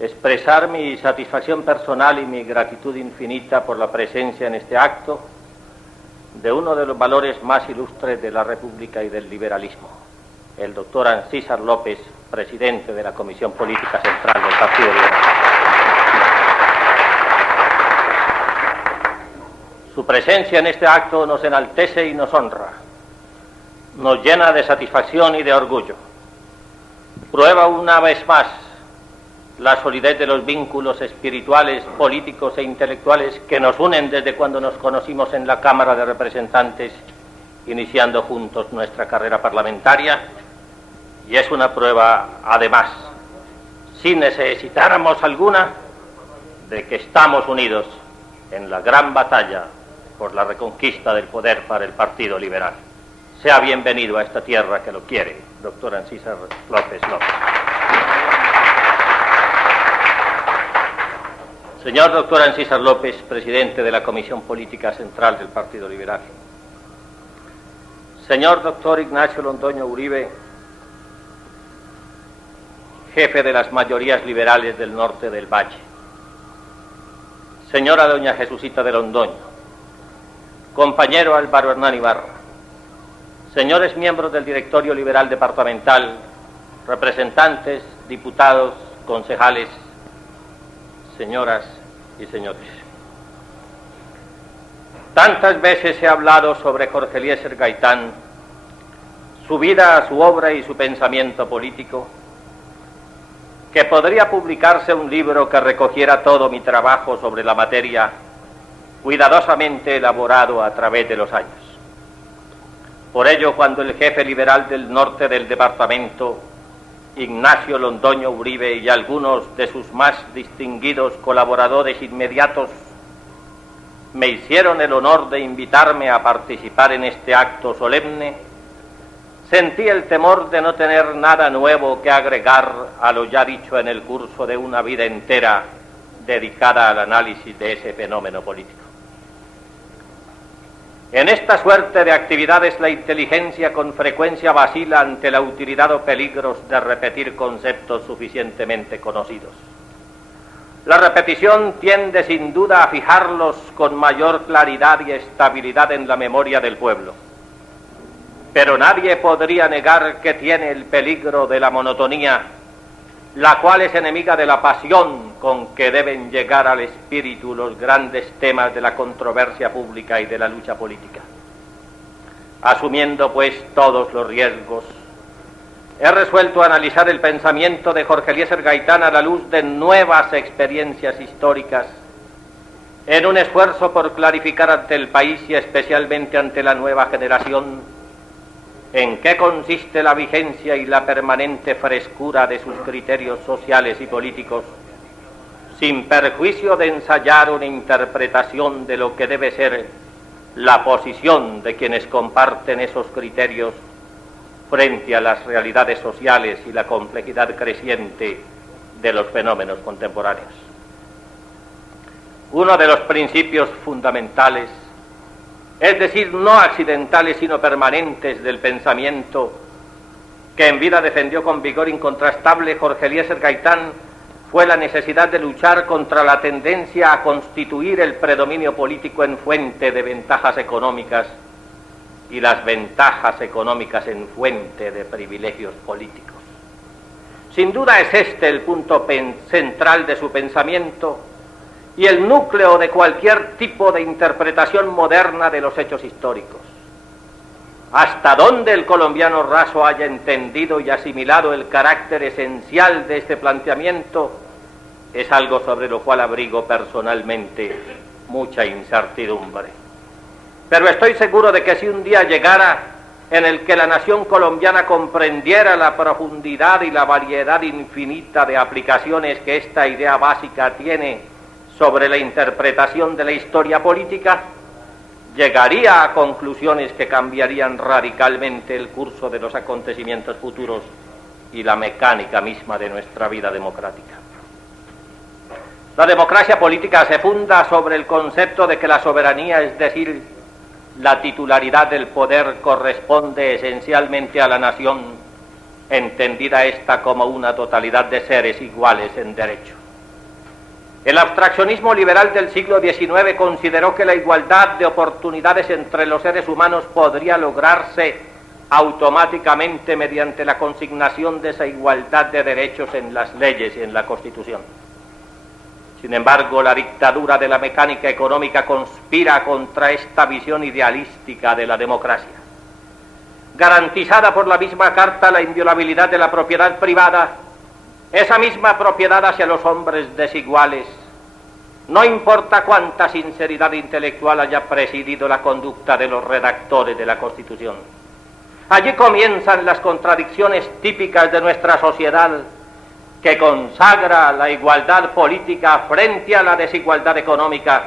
expresar mi satisfacción personal y mi gratitud infinita por la presencia en este acto de uno de los valores más ilustres de la República y del liberalismo, el doctor Ancísar López, presidente de la Comisión Política Central del Partido Liberal. Su presencia en este acto nos enaltece y nos honra, nos llena de satisfacción y de orgullo. Prueba una vez más la solidez de los vínculos espirituales, políticos e intelectuales que nos unen desde cuando nos conocimos en la Cámara de Representantes, iniciando juntos nuestra carrera parlamentaria, y es una prueba, además, si necesitáramos alguna, de que estamos unidos en la gran batalla por la reconquista del poder para el Partido Liberal. Sea bienvenido a esta tierra que lo quiere, doctor Ancísar López López. Señor doctor Ancísar López, presidente de la Comisión Política Central del Partido Liberal. Señor doctor Ignacio Londoño Uribe, jefe de las mayorías liberales del norte del Valle. Señora doña Jesucita de Londoño. Compañero Álvaro Hernán Ibarra. Señores miembros del Directorio Liberal Departamental, representantes, diputados, concejales, señoras y señores. Tantas veces he hablado sobre Jorge Eliezer Gaitán, su vida, su obra y su pensamiento político, que podría publicarse un libro que recogiera todo mi trabajo sobre la materia, cuidadosamente elaborado a través de los años. Por ello, cuando el jefe liberal del norte del departamento, Ignacio Londoño Uribe, y algunos de sus más distinguidos colaboradores inmediatos me hicieron el honor de invitarme a participar en este acto solemne, sentí el temor de no tener nada nuevo que agregar a lo ya dicho en el curso de una vida entera dedicada al análisis de ese fenómeno político. En esta suerte de actividades la inteligencia con frecuencia vacila ante la utilidad o peligros de repetir conceptos suficientemente conocidos. La repetición tiende sin duda a fijarlos con mayor claridad y estabilidad en la memoria del pueblo. Pero nadie podría negar que tiene el peligro de la monotonía, la cual es enemiga de la pasión con que deben llegar al espíritu los grandes temas de la controversia pública y de la lucha política. Asumiendo pues todos los riesgos, he resuelto analizar el pensamiento de Jorge Eliezer Gaitán a la luz de nuevas experiencias históricas, en un esfuerzo por clarificar ante el país y especialmente ante la nueva generación en qué consiste la vigencia y la permanente frescura de sus criterios sociales y políticos, sin perjuicio de ensayar una interpretación de lo que debe ser la posición de quienes comparten esos criterios frente a las realidades sociales y la complejidad creciente de los fenómenos contemporáneos. Uno de los principios fundamentales, es decir, no accidentales sino permanentes del pensamiento, que en vida defendió con vigor incontrastable Jorge Eliezer Gaitán, fue la necesidad de luchar contra la tendencia a constituir el predominio político en fuente de ventajas económicas y las ventajas económicas en fuente de privilegios políticos. Sin duda es este el punto central de su pensamiento y el núcleo de cualquier tipo de interpretación moderna de los hechos históricos. Hasta donde el colombiano raso haya entendido y asimilado el carácter esencial de este planteamiento es algo sobre lo cual abrigo personalmente mucha incertidumbre. Pero estoy seguro de que si un día llegara en el que la nación colombiana comprendiera la profundidad y la variedad infinita de aplicaciones que esta idea básica tiene sobre la interpretación de la historia política, llegaría a conclusiones que cambiarían radicalmente el curso de los acontecimientos futuros y la mecánica misma de nuestra vida democrática. La democracia política se funda sobre el concepto de que la soberanía, es decir, la titularidad del poder, corresponde esencialmente a la nación, entendida esta como una totalidad de seres iguales en derecho. El abstraccionismo liberal del siglo XIX consideró que la igualdad de oportunidades entre los seres humanos podría lograrse automáticamente mediante la consignación de esa igualdad de derechos en las leyes y en la Constitución. Sin embargo, la dictadura de la mecánica económica conspira contra esta visión idealística de la democracia. Garantizada por la misma Carta la inviolabilidad de la propiedad privada, esa misma propiedad hacia los hombres desiguales, no importa cuánta sinceridad intelectual haya presidido la conducta de los redactores de la Constitución. Allí comienzan las contradicciones típicas de nuestra sociedad, que consagra la igualdad política frente a la desigualdad económica,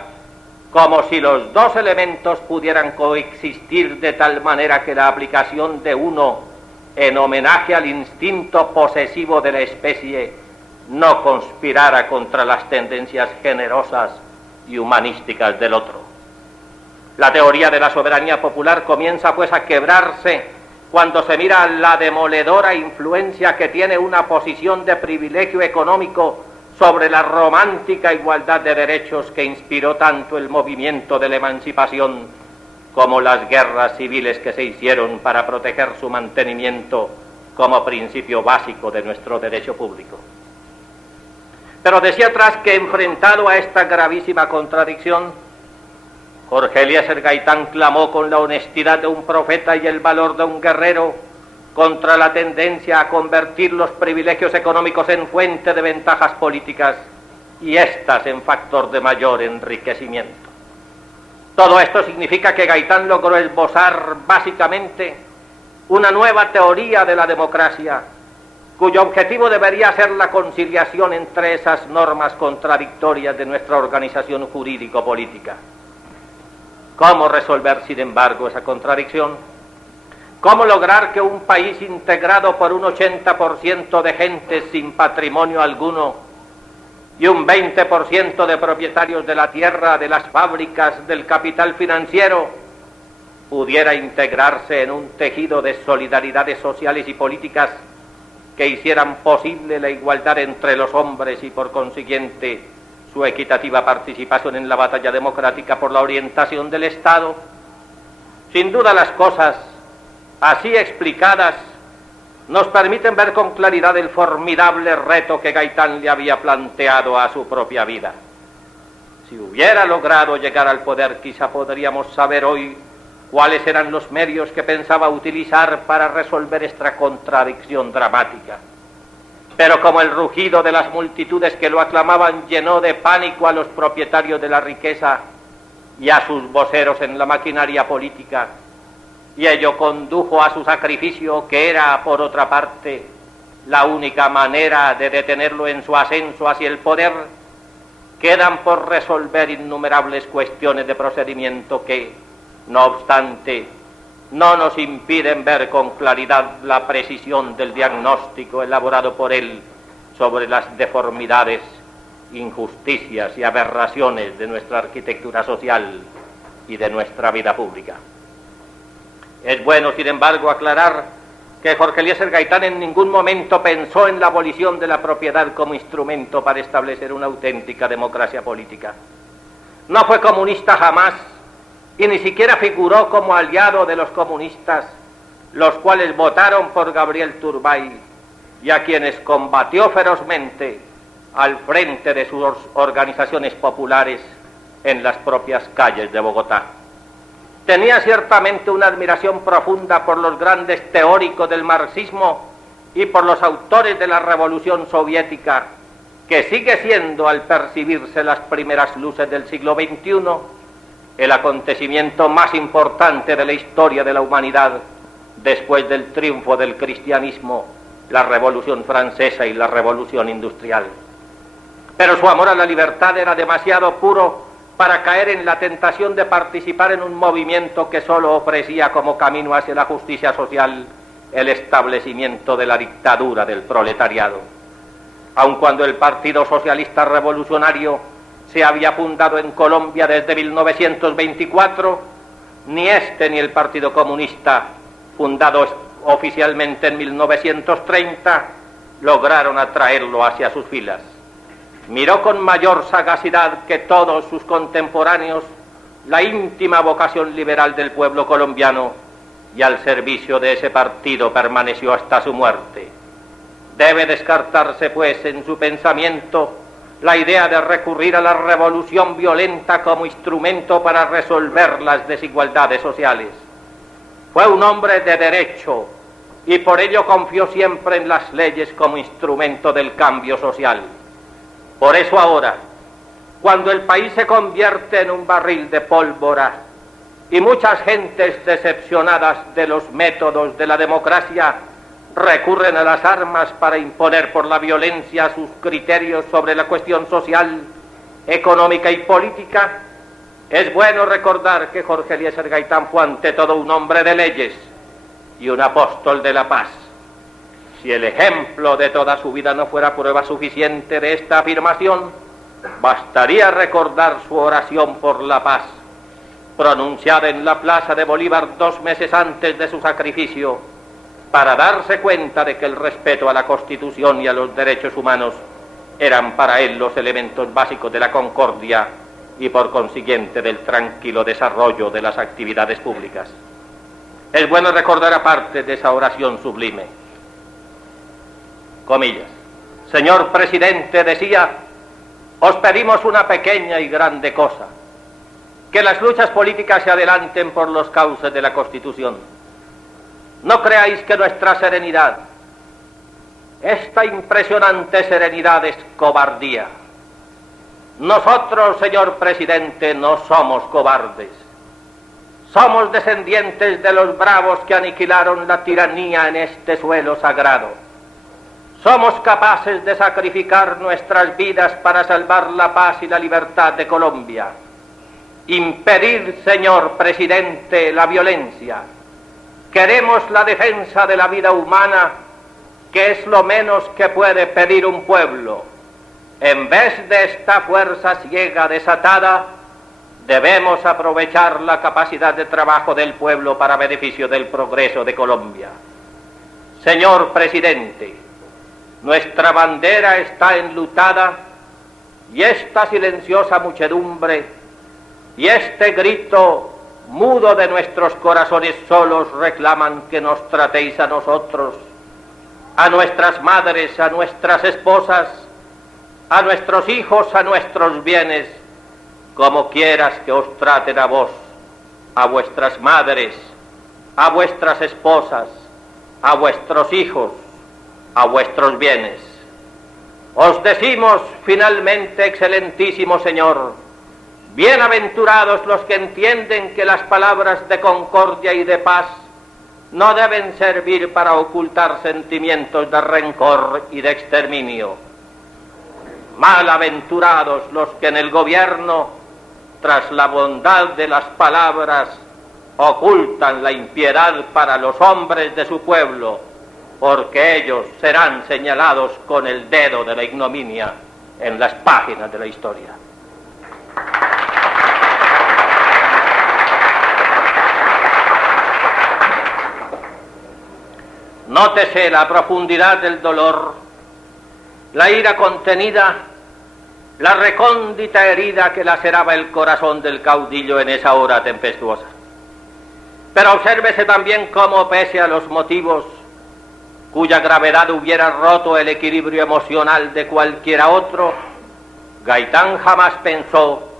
como si los dos elementos pudieran coexistir de tal manera que la aplicación de uno en homenaje al instinto posesivo de la especie no conspirara contra las tendencias generosas y humanísticas del otro. La teoría de la soberanía popular comienza pues a quebrarse cuando se mira la demoledora influencia que tiene una posición de privilegio económico sobre la romántica igualdad de derechos que inspiró tanto el movimiento de la emancipación como las guerras civiles que se hicieron para proteger su mantenimiento como principio básico de nuestro derecho público. Pero decía atrás que enfrentado a esta gravísima contradicción, Jorge Eliezer Gaitán clamó con la honestidad de un profeta y el valor de un guerrero contra la tendencia a convertir los privilegios económicos en fuente de ventajas políticas y éstas en factor de mayor enriquecimiento. Todo esto significa que Gaitán logró esbozar básicamente una nueva teoría de la democracia, cuyo objetivo debería ser la conciliación entre esas normas contradictorias de nuestra organización jurídico-política. ¿Cómo resolver, sin embargo, esa contradicción? ¿Cómo lograr que un país integrado por un 80% de gente sin patrimonio alguno y un 20% de propietarios de la tierra, de las fábricas, del capital financiero, pudiera integrarse en un tejido de solidaridades sociales y políticas que hicieran posible la igualdad entre los hombres y, por consiguiente, su equitativa participación en la batalla democrática por la orientación del Estado? Sin duda, las cosas, así explicadas, nos permiten ver con claridad el formidable reto que Gaitán le había planteado a su propia vida. Si hubiera logrado llegar al poder, quizá podríamos saber hoy cuáles eran los medios que pensaba utilizar para resolver esta contradicción dramática. Pero como el rugido de las multitudes que lo aclamaban llenó de pánico a los propietarios de la riqueza y a sus voceros en la maquinaria política, y ello condujo a su sacrificio, que era, por otra parte, la única manera de detenerlo en su ascenso hacia el poder, quedan por resolver innumerables cuestiones de procedimiento que, no obstante, no nos impiden ver con claridad la precisión del diagnóstico elaborado por él sobre las deformidades, injusticias y aberraciones de nuestra arquitectura social y de nuestra vida pública. Es bueno, sin embargo, aclarar que Jorge Eliezer Gaitán en ningún momento pensó en la abolición de la propiedad como instrumento para establecer una auténtica democracia política. No fue comunista jamás, y ni siquiera figuró como aliado de los comunistas, los cuales votaron por Gabriel Turbay y a quienes combatió ferozmente al frente de sus organizaciones populares en las propias calles de Bogotá. Tenía ciertamente una admiración profunda por los grandes teóricos del marxismo y por los autores de la Revolución Soviética, que sigue siendo, al percibirse las primeras luces del siglo XXI, el acontecimiento más importante de la historia de la humanidad después del triunfo del cristianismo, la Revolución Francesa y la Revolución Industrial. Pero su amor a la libertad era demasiado puro para caer en la tentación de participar en un movimiento que solo ofrecía como camino hacia la justicia social el establecimiento de la dictadura del proletariado. Aun cuando el Partido Socialista Revolucionario se había fundado en Colombia desde 1924, ni este ni el Partido Comunista, fundado oficialmente en 1930, lograron atraerlo hacia sus filas. miró con mayor sagacidad que todos sus contemporáneos la íntima vocación liberal del pueblo colombiano y al servicio de ese partido permaneció hasta su muerte. Debe descartarse, pues, en su pensamiento la idea de recurrir a la revolución violenta como instrumento para resolver las desigualdades sociales. Fue un hombre de derecho y por ello confió siempre en las leyes como instrumento del cambio social. Por eso ahora, cuando el país se convierte en un barril de pólvora y muchas gentes decepcionadas de los métodos de la democracia recurren a las armas para imponer por la violencia sus criterios sobre la cuestión social, económica y política, es bueno recordar que Jorge Eliezer Gaitán fue ante todo un hombre de leyes y un apóstol de la paz. Si el ejemplo de toda su vida no fuera prueba suficiente de esta afirmación, bastaría recordar su oración por la paz, pronunciada en la plaza de Bolívar 2 meses antes de su sacrificio, para darse cuenta de que el respeto a la Constitución y a los derechos humanos eran para él los elementos básicos de la concordia y por consiguiente del tranquilo desarrollo de las actividades públicas. Es bueno recordar aparte de esa oración sublime. Comillas. Señor presidente, decía, os pedimos una pequeña y grande cosa, que las luchas políticas se adelanten por los cauces de la Constitución. No creáis que nuestra serenidad, esta impresionante serenidad, es cobardía. Nosotros, señor presidente, no somos cobardes. Somos descendientes de los bravos que aniquilaron la tiranía en este suelo sagrado. Somos capaces de sacrificar nuestras vidas para salvar la paz y la libertad de Colombia. Impedir, señor presidente, la violencia. Queremos la defensa de la vida humana, que es lo menos que puede pedir un pueblo. En vez de esta fuerza ciega desatada, debemos aprovechar la capacidad de trabajo del pueblo para beneficio del progreso de Colombia. Señor presidente, nuestra bandera está enlutada y esta silenciosa muchedumbre y este grito mudo de nuestros corazones solos reclaman que nos tratéis a nosotros, a nuestras madres, a nuestras esposas, a nuestros hijos, a nuestros bienes, como quieras que os traten a vos, a vuestras madres, a vuestras esposas, a vuestros hijos, a vuestros bienes. Os decimos finalmente, excelentísimo Señor, bienaventurados los que entienden que las palabras de concordia y de paz no deben servir para ocultar sentimientos de rencor y de exterminio. Malaventurados los que en el gobierno, tras la bondad de las palabras, ocultan la impiedad para los hombres de su pueblo, porque ellos serán señalados con el dedo de la ignominia en las páginas de la historia. Nótese la profundidad del dolor, la ira contenida, la recóndita herida que laceraba el corazón del caudillo en esa hora tempestuosa. Pero obsérvese también cómo, pese a los motivos cuya gravedad hubiera roto el equilibrio emocional de cualquiera otro, Gaitán jamás pensó,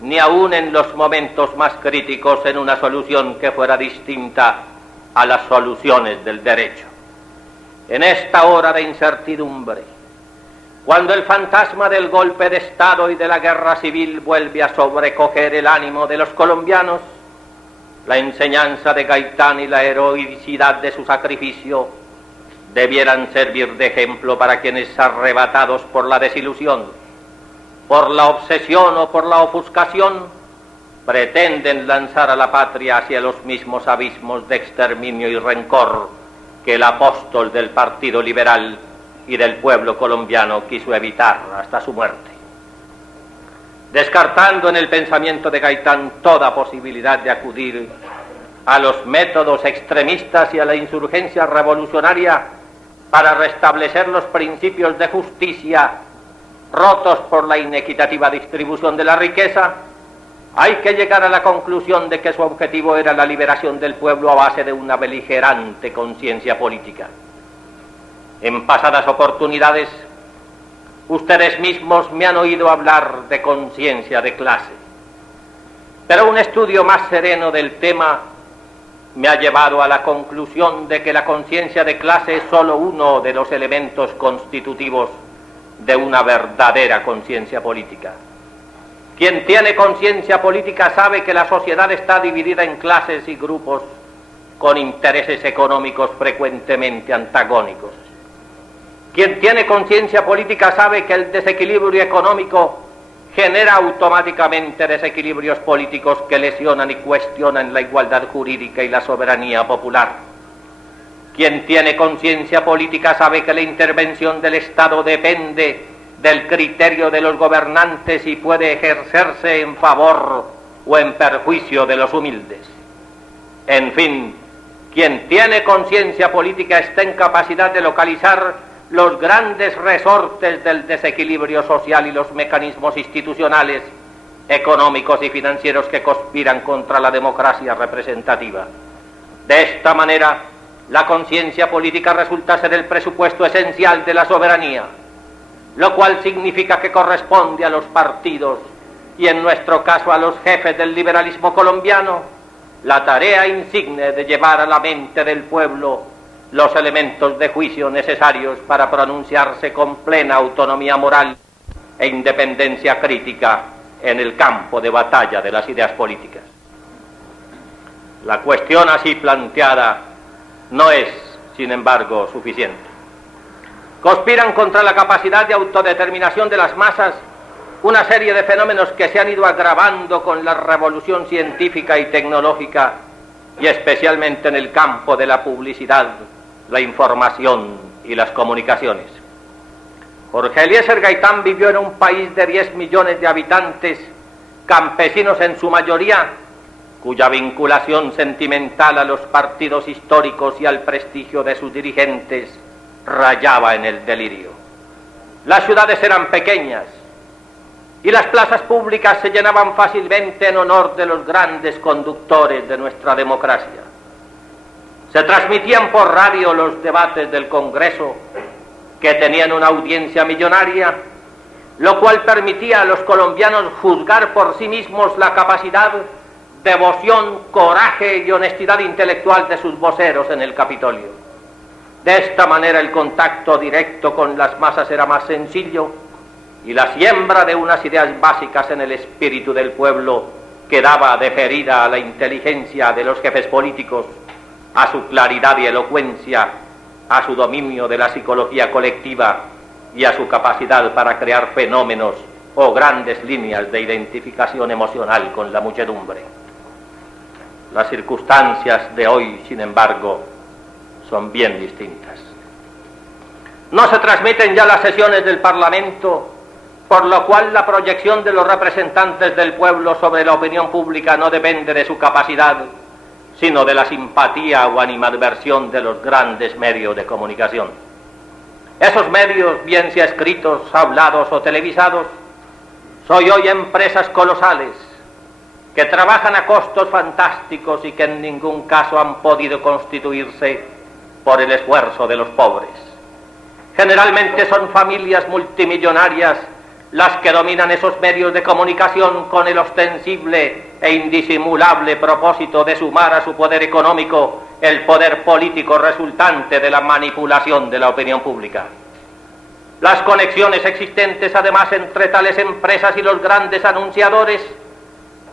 ni aun en los momentos más críticos, en una solución que fuera distinta a las soluciones del derecho. En esta hora de incertidumbre, cuando el fantasma del golpe de Estado y de la guerra civil vuelve a sobrecoger el ánimo de los colombianos, la enseñanza de Gaitán y la heroicidad de su sacrificio debieran servir de ejemplo para quienes, arrebatados por la desilusión, por la obsesión o por la ofuscación, pretenden lanzar a la patria hacia los mismos abismos de exterminio y rencor que el apóstol del Partido Liberal y del pueblo colombiano quiso evitar hasta su muerte. Descartando en el pensamiento de Gaitán toda posibilidad de acudir a los métodos extremistas y a la insurgencia revolucionaria para restablecer los principios de justicia, rotos por la inequitativa distribución de la riqueza, hay que llegar a la conclusión de que su objetivo era la liberación del pueblo a base de una beligerante conciencia política. En pasadas oportunidades, ustedes mismos me han oído hablar de conciencia de clase, pero un estudio más sereno del tema me ha llevado a la conclusión de que la conciencia de clase es solo uno de los elementos constitutivos de una verdadera conciencia política. Quien tiene conciencia política sabe que la sociedad está dividida en clases y grupos con intereses económicos frecuentemente antagónicos. Quien tiene conciencia política sabe que el desequilibrio económico genera automáticamente desequilibrios políticos que lesionan y cuestionan la igualdad jurídica y la soberanía popular. Quien tiene conciencia política sabe que la intervención del Estado depende del criterio de los gobernantes y puede ejercerse en favor o en perjuicio de los humildes. En fin, quien tiene conciencia política está en capacidad de localizar los grandes resortes del desequilibrio social y los mecanismos institucionales, económicos y financieros que conspiran contra la democracia representativa. De esta manera, la conciencia política resulta ser el presupuesto esencial de la soberanía, lo cual significa que corresponde a los partidos y en nuestro caso a los jefes del liberalismo colombiano la tarea insigne de llevar a la mente del pueblo los elementos de juicio necesarios para pronunciarse con plena autonomía moral e independencia crítica en el campo de batalla de las ideas políticas. La cuestión así planteada no es, sin embargo, suficiente. Conspiran contra la capacidad de autodeterminación de las masas una serie de fenómenos que se han ido agravando con la revolución científica y tecnológica y especialmente en el campo de la publicidad, la información y las comunicaciones. Jorge Eliezer Gaitán vivió en un país de 10 millones de habitantes, campesinos en su mayoría, cuya vinculación sentimental a los partidos históricos y al prestigio de sus dirigentes rayaba en el delirio. Las ciudades eran pequeñas y las plazas públicas se llenaban fácilmente en honor de los grandes conductores de nuestra democracia. Se transmitían por radio los debates del Congreso, que tenían una audiencia millonaria, lo cual permitía a los colombianos juzgar por sí mismos la capacidad, devoción, coraje y honestidad intelectual de sus voceros en el Capitolio. De esta manera el contacto directo con las masas era más sencillo y la siembra de unas ideas básicas en el espíritu del pueblo quedaba deferida a la inteligencia de los jefes políticos, a su claridad y elocuencia, a su dominio de la psicología colectiva y a su capacidad para crear fenómenos o grandes líneas de identificación emocional con la muchedumbre. Las circunstancias de hoy, sin embargo, son bien distintas. No se transmiten ya las sesiones del Parlamento, por lo cual la proyección de los representantes del pueblo sobre la opinión pública no depende de su capacidad, sino de la simpatía o animadversión de los grandes medios de comunicación. Esos medios, bien sea escritos, hablados o televisados, son hoy empresas colosales que trabajan a costos fantásticos y que en ningún caso han podido constituirse por el esfuerzo de los pobres. Generalmente son familias multimillonarias las que dominan esos medios de comunicación con el ostensible e indisimulable propósito de sumar a su poder económico el poder político resultante de la manipulación de la opinión pública. Las conexiones existentes además entre tales empresas y los grandes anunciadores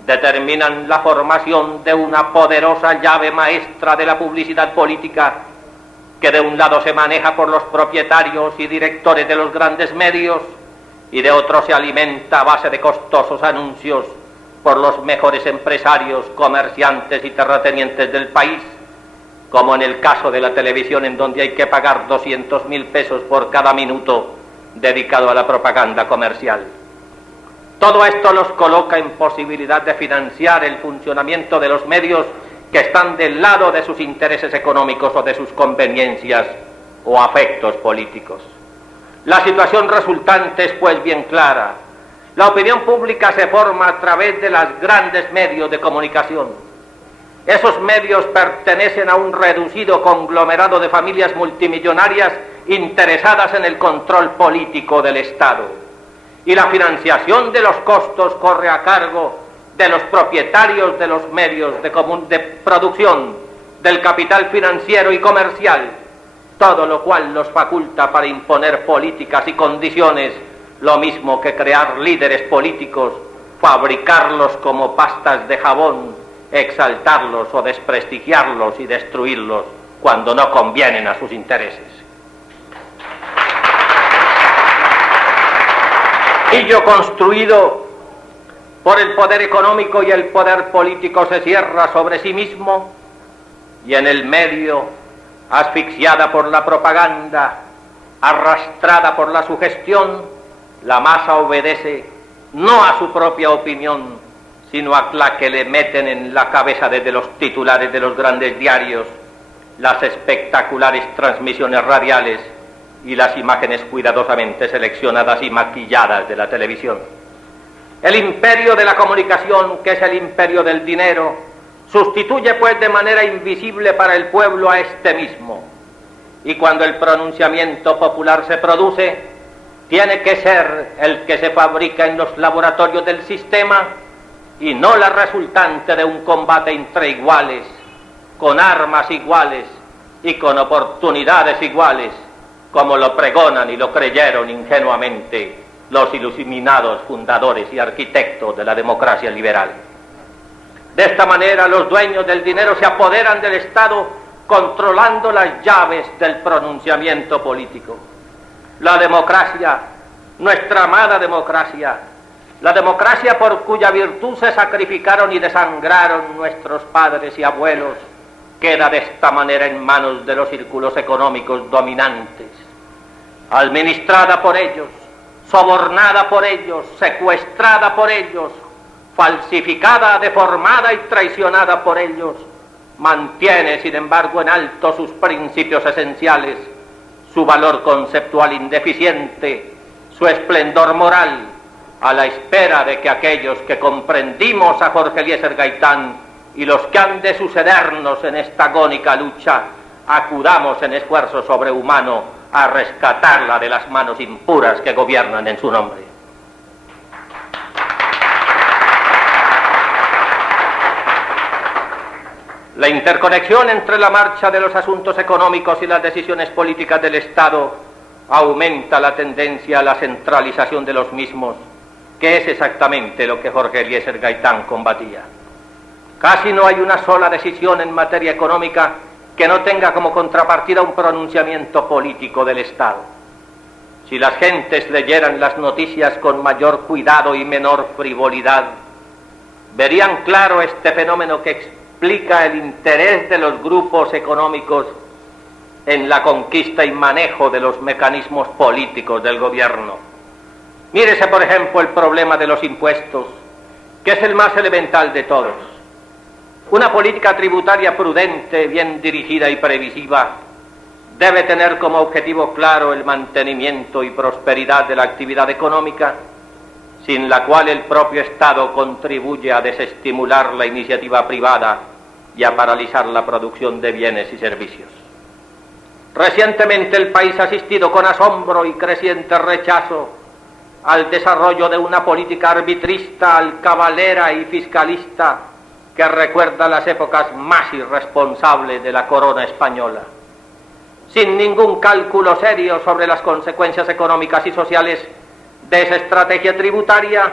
determinan la formación de una poderosa llave maestra de la publicidad política que de un lado se maneja por los propietarios y directores de los grandes medios y de otro se alimenta a base de costosos anuncios por los mejores empresarios, comerciantes y terratenientes del país, como en el caso de la televisión, en donde hay que pagar 200.000 pesos por cada minuto dedicado a la propaganda comercial. Todo esto los coloca en posibilidad de financiar el funcionamiento de los medios que están del lado de sus intereses económicos o de sus conveniencias o afectos políticos. La situación resultante es pues bien clara. La opinión pública se forma a través de los grandes medios de comunicación. Esos medios pertenecen a un reducido conglomerado de familias multimillonarias interesadas en el control político del Estado. Y la financiación de los costos corre a cargo de los propietarios de los medios de producción, del capital financiero y comercial, todo lo cual los faculta para imponer políticas y condiciones, lo mismo que crear líderes políticos, fabricarlos como pastas de jabón, exaltarlos o desprestigiarlos y destruirlos cuando no convienen a sus intereses. Y yo, construido por el poder económico y el poder político, se cierra sobre sí mismo, y en el medio, asfixiada por la propaganda, arrastrada por la sugestión, la masa obedece no a su propia opinión, sino a la que le meten en la cabeza desde los titulares de los grandes diarios, las espectaculares transmisiones radiales y las imágenes cuidadosamente seleccionadas y maquilladas de la televisión. El imperio de la comunicación, que es el imperio del dinero, sustituye pues de manera invisible para el pueblo a este mismo. Y cuando el pronunciamiento popular se produce, tiene que ser el que se fabrica en los laboratorios del sistema y no la resultante de un combate entre iguales, con armas iguales y con oportunidades iguales, como lo pregonan y lo creyeron ingenuamente los iluminados fundadores y arquitectos de la democracia liberal. De esta manera, los dueños del dinero se apoderan del Estado, controlando las llaves del pronunciamiento político. La democracia, nuestra amada democracia, la democracia por cuya virtud se sacrificaron y desangraron nuestros padres y abuelos, queda de esta manera en manos de los círculos económicos dominantes, administrada por ellos, sobornada por ellos, secuestrada por ellos, falsificada, deformada y traicionada por ellos, mantiene, sin embargo, en alto sus principios esenciales, su valor conceptual indeficiente, su esplendor moral, a la espera de que aquellos que comprendimos a Jorge Eliezer Gaitán y los que han de sucedernos en esta agónica lucha, acudamos en esfuerzo sobrehumano a rescatarla de las manos impuras que gobiernan en su nombre. La interconexión entre la marcha de los asuntos económicos y las decisiones políticas del Estado aumenta la tendencia a la centralización de los mismos, que es exactamente lo que Jorge Eliezer Gaitán combatía. Casi no hay una sola decisión en materia económica que no tenga como contrapartida un pronunciamiento político del Estado. Si las gentes leyeran las noticias con mayor cuidado y menor frivolidad, verían claro este fenómeno que explica el interés de los grupos económicos en la conquista y manejo de los mecanismos políticos del gobierno. Mírese, por ejemplo, el problema de los impuestos, que es el más elemental de todos. Una política tributaria prudente, bien dirigida y previsiva, debe tener como objetivo claro el mantenimiento y prosperidad de la actividad económica, sin la cual el propio Estado contribuye a desestimular la iniciativa privada y a paralizar la producción de bienes y servicios. Recientemente el país ha asistido con asombro y creciente rechazo al desarrollo de una política arbitrista, alcabalera y fiscalista que recuerda las épocas más irresponsables de la corona española. Sin ningún cálculo serio sobre las consecuencias económicas y sociales de esa estrategia tributaria,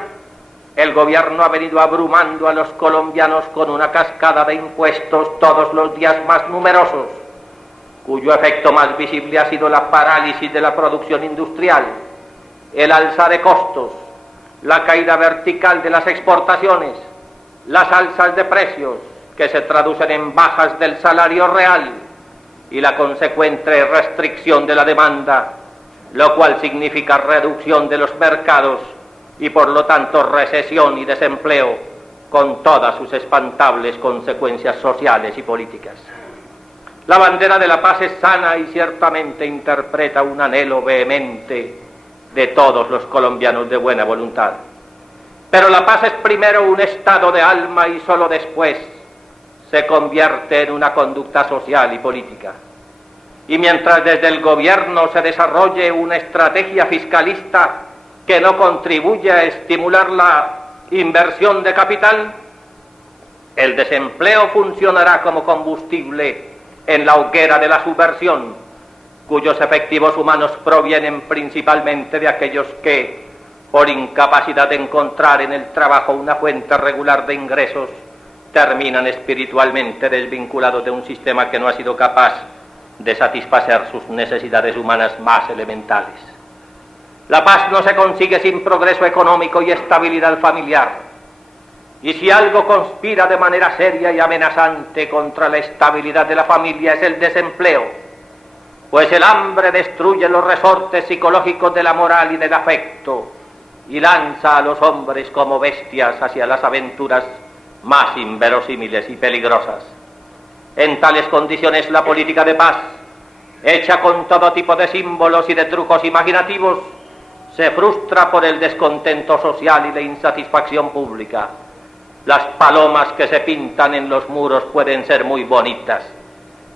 el gobierno ha venido abrumando a los colombianos con una cascada de impuestos todos los días más numerosos, cuyo efecto más visible ha sido la parálisis de la producción industrial, el alza de costos, la caída vertical de las exportaciones, las alzas de precios que se traducen en bajas del salario real y la consecuente restricción de la demanda, lo cual significa reducción de los mercados y por lo tanto recesión y desempleo, con todas sus espantables consecuencias sociales y políticas. La bandera de la paz es sana y ciertamente interpreta un anhelo vehemente de todos los colombianos de buena voluntad. Pero la paz es primero un estado de alma y solo después se convierte en una conducta social y política. Y mientras desde el gobierno se desarrolle una estrategia fiscalista que no contribuya a estimular la inversión de capital, el desempleo funcionará como combustible en la hoguera de la subversión, cuyos efectivos humanos provienen principalmente de aquellos que, por incapacidad de encontrar en el trabajo una fuente regular de ingresos, terminan espiritualmente desvinculados de un sistema que no ha sido capaz de satisfacer sus necesidades humanas más elementales. La paz no se consigue sin progreso económico y estabilidad familiar. Y si algo conspira de manera seria y amenazante contra la estabilidad de la familia es el desempleo, pues el hambre destruye los resortes psicológicos de la moral y del afecto y lanza a los hombres como bestias hacia las aventuras más inverosímiles y peligrosas. En tales condiciones la política de paz, hecha con todo tipo de símbolos y de trucos imaginativos, se frustra por el descontento social y la insatisfacción pública. Las palomas que se pintan en los muros pueden ser muy bonitas,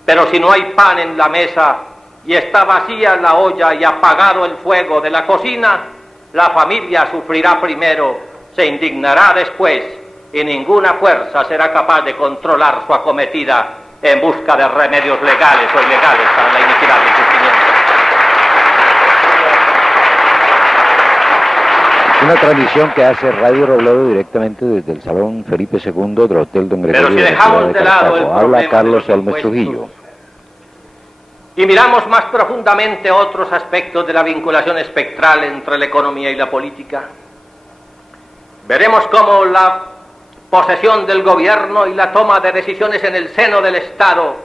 pero si no hay pan en la mesa y está vacía la olla y apagado el fuego de la cocina, la familia sufrirá primero, se indignará después, y ninguna fuerza será capaz de controlar su acometida en busca de remedios legales o ilegales para la iniquidad y el sufrimiento. Una transmisión que hace Radio Robledo directamente desde el Salón Felipe II del Hotel Don Gregorio. Pero si dejamos de lado el habla Carlos Helmes Trujillo. Y miramos más profundamente otros aspectos de la vinculación espectral entre la economía y la política, veremos cómo la posesión del gobierno y la toma de decisiones en el seno del Estado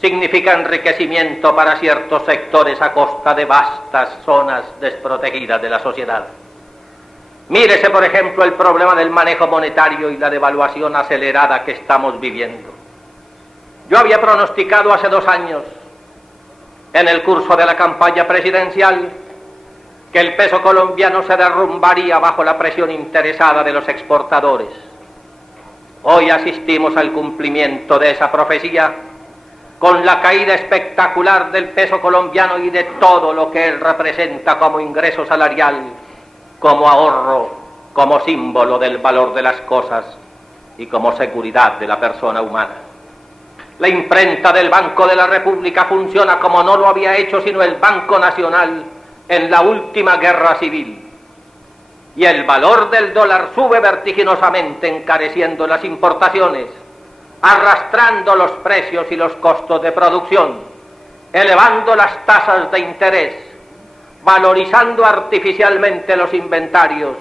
significa enriquecimiento para ciertos sectores a costa de vastas zonas desprotegidas de la sociedad. Mírese, por ejemplo, el problema del manejo monetario y la devaluación acelerada que estamos viviendo. Yo había pronosticado hace 2 años, en el curso de la campaña presidencial, que el peso colombiano se derrumbaría bajo la presión interesada de los exportadores. Hoy asistimos al cumplimiento de esa profecía, con la caída espectacular del peso colombiano y de todo lo que él representa como ingreso salarial, como ahorro, como símbolo del valor de las cosas y como seguridad de la persona humana. La imprenta del Banco de la República funciona como no lo había hecho sino el Banco Nacional en la última guerra civil. Y el valor del dólar sube vertiginosamente, encareciendo las importaciones, arrastrando los precios y los costos de producción, elevando las tasas de interés, valorizando artificialmente los inventarios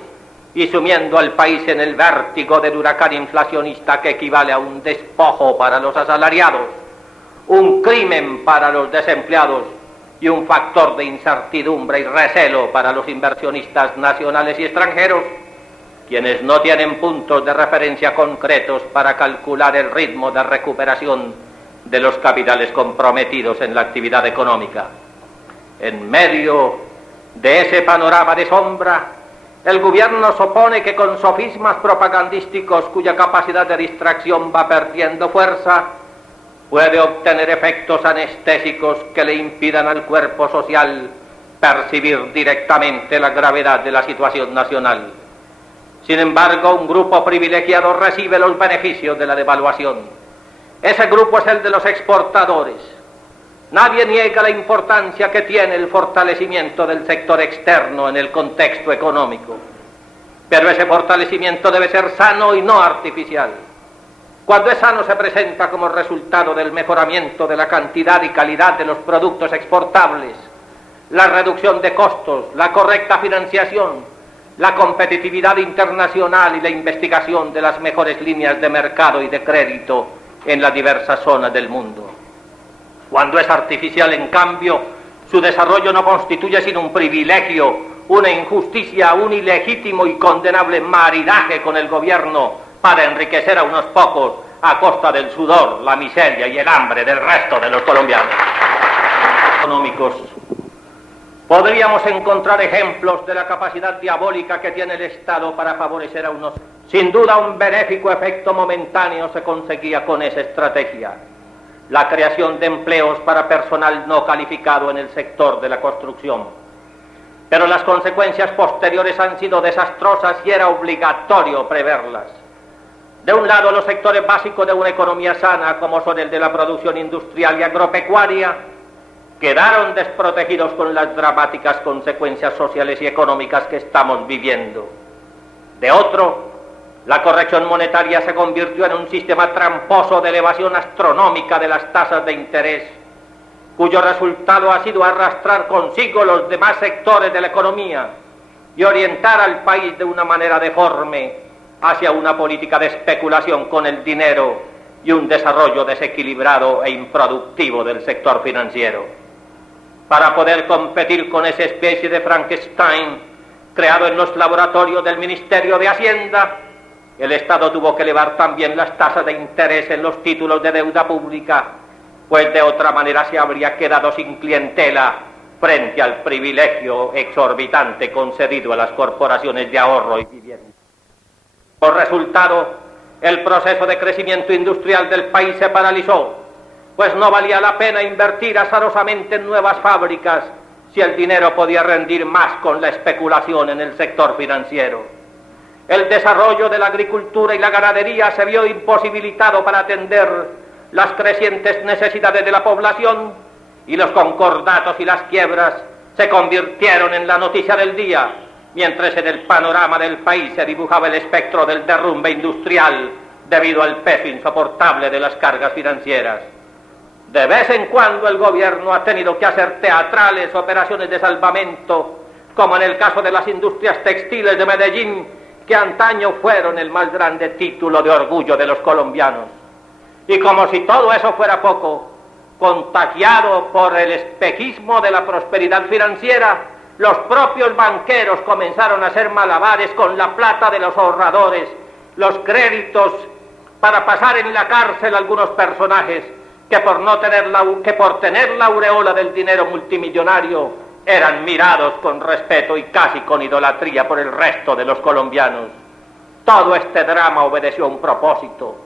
y sumiendo al país en el vértigo del huracán inflacionista que equivale a un despojo para los asalariados, un crimen para los desempleados y un factor de incertidumbre y recelo para los inversionistas nacionales y extranjeros, quienes no tienen puntos de referencia concretos para calcular el ritmo de recuperación de los capitales comprometidos en la actividad económica. En medio de ese panorama de sombra, el gobierno supone que con sofismas propagandísticos cuya capacidad de distracción va perdiendo fuerza, puede obtener efectos anestésicos que le impidan al cuerpo social percibir directamente la gravedad de la situación nacional. Sin embargo, un grupo privilegiado recibe los beneficios de la devaluación. Ese grupo es el de los exportadores. Nadie niega la importancia que tiene el fortalecimiento del sector externo en el contexto económico, pero ese fortalecimiento debe ser sano y no artificial. Cuando es sano se presenta como resultado del mejoramiento de la cantidad y calidad de los productos exportables, la reducción de costos, la correcta financiación, la competitividad internacional y la investigación de las mejores líneas de mercado y de crédito en las diversas zonas del mundo. Cuando es artificial, en cambio, su desarrollo no constituye sino un privilegio, una injusticia, un ilegítimo y condenable maridaje con el gobierno para enriquecer a unos pocos a costa del sudor, la miseria y el hambre del resto de los colombianos. Económicos. Podríamos encontrar ejemplos de la capacidad diabólica que tiene el Estado para favorecer a unos. Sin duda, un benéfico efecto momentáneo se conseguía con esa estrategia: la creación de empleos para personal no calificado en el sector de la construcción. Pero las consecuencias posteriores han sido desastrosas y era obligatorio preverlas. De un lado, los sectores básicos de una economía sana, como son el de la producción industrial y agropecuaria, quedaron desprotegidos con las dramáticas consecuencias sociales y económicas que estamos viviendo. De otro, la corrección monetaria se convirtió en un sistema tramposo de elevación astronómica de las tasas de interés, cuyo resultado ha sido arrastrar consigo los demás sectores de la economía y orientar al país de una manera deforme hacia una política de especulación con el dinero y un desarrollo desequilibrado e improductivo del sector financiero. Para poder competir con esa especie de Frankenstein creado en los laboratorios del Ministerio de Hacienda, el Estado tuvo que elevar también las tasas de interés en los títulos de deuda pública, pues de otra manera se habría quedado sin clientela frente al privilegio exorbitante concedido a las corporaciones de ahorro y vivienda. Por resultado, el proceso de crecimiento industrial del país se paralizó, pues no valía la pena invertir azarosamente en nuevas fábricas si el dinero podía rendir más con la especulación en el sector financiero. El desarrollo de la agricultura y la ganadería se vio imposibilitado para atender las crecientes necesidades de la población, y los concordatos y las quiebras se convirtieron en la noticia del día, mientras en el panorama del país se dibujaba el espectro del derrumbe industrial debido al peso insoportable de las cargas financieras. De vez en cuando el gobierno ha tenido que hacer teatrales operaciones de salvamento, como en el caso de las industrias textiles de Medellín, que antaño fueron el más grande título de orgullo de los colombianos. Y como si todo eso fuera poco, contagiado por el espejismo de la prosperidad financiera, los propios banqueros comenzaron a hacer malabares con la plata de los ahorradores, los créditos, para pasar en la cárcel a algunos personajes que por tener la aureola del dinero multimillonario eran mirados con respeto y casi con idolatría por el resto de los colombianos. Todo este drama obedeció a un propósito: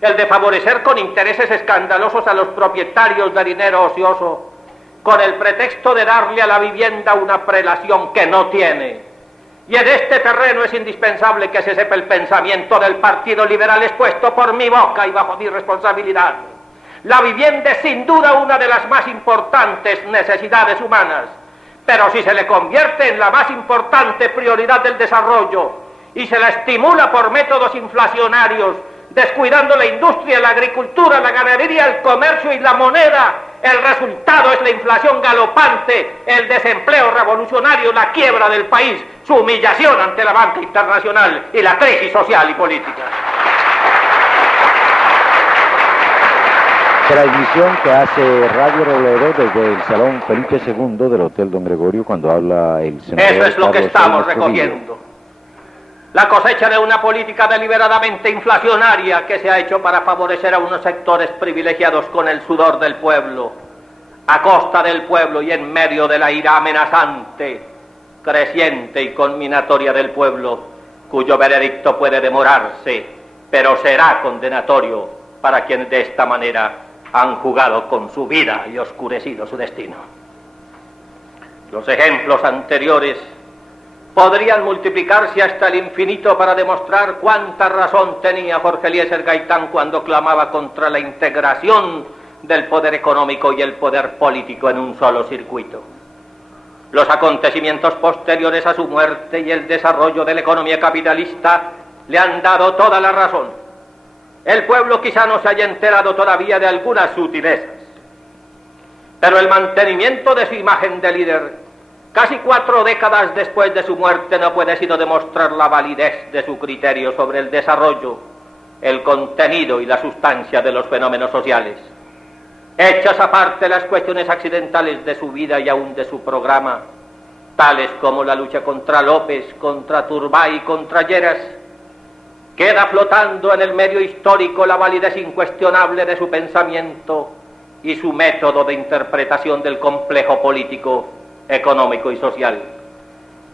el de favorecer con intereses escandalosos a los propietarios de dinero ocioso, con el pretexto de darle a la vivienda una prelación que no tiene. Y en este terreno es indispensable que se sepa el pensamiento del Partido Liberal expuesto por mi boca y bajo mi responsabilidad. La vivienda es sin duda una de las más importantes necesidades humanas, pero si se le convierte en la más importante prioridad del desarrollo y se la estimula por métodos inflacionarios, descuidando la industria, la agricultura, la ganadería, el comercio y la moneda, el resultado es la inflación galopante, el desempleo revolucionario, la quiebra del país, su humillación ante la banca internacional y la crisis social y política. Transmisión que hace Radio Robledo desde el Salón Felipe II del Hotel Don Gregorio, cuando habla el senador. Eso es lo que estamos recogiendo. La cosecha de una política deliberadamente inflacionaria que se ha hecho para favorecer a unos sectores privilegiados con el sudor del pueblo, a costa del pueblo y en medio de la ira amenazante, creciente y conminatoria del pueblo, cuyo veredicto puede demorarse, pero será condenatorio para quienes de esta manera han jugado con su vida y oscurecido su destino. Los ejemplos anteriores podrían multiplicarse hasta el infinito para demostrar cuánta razón tenía Jorge Eliezer Gaitán cuando clamaba contra la integración del poder económico y el poder político en un solo circuito. Los acontecimientos posteriores a su muerte y el desarrollo de la economía capitalista le han dado toda la razón. El pueblo quizá no se haya enterado todavía de algunas sutilezas, pero el mantenimiento de su imagen de líder casi 4 décadas después de su muerte no puede sino demostrar la validez de su criterio sobre el desarrollo, el contenido y la sustancia de los fenómenos sociales. Hechas aparte las cuestiones accidentales de su vida y aún de su programa, tales como la lucha contra López, contra Turbay y contra Lleras, queda flotando en el medio histórico la validez incuestionable de su pensamiento y su método de interpretación del complejo político, económico y social.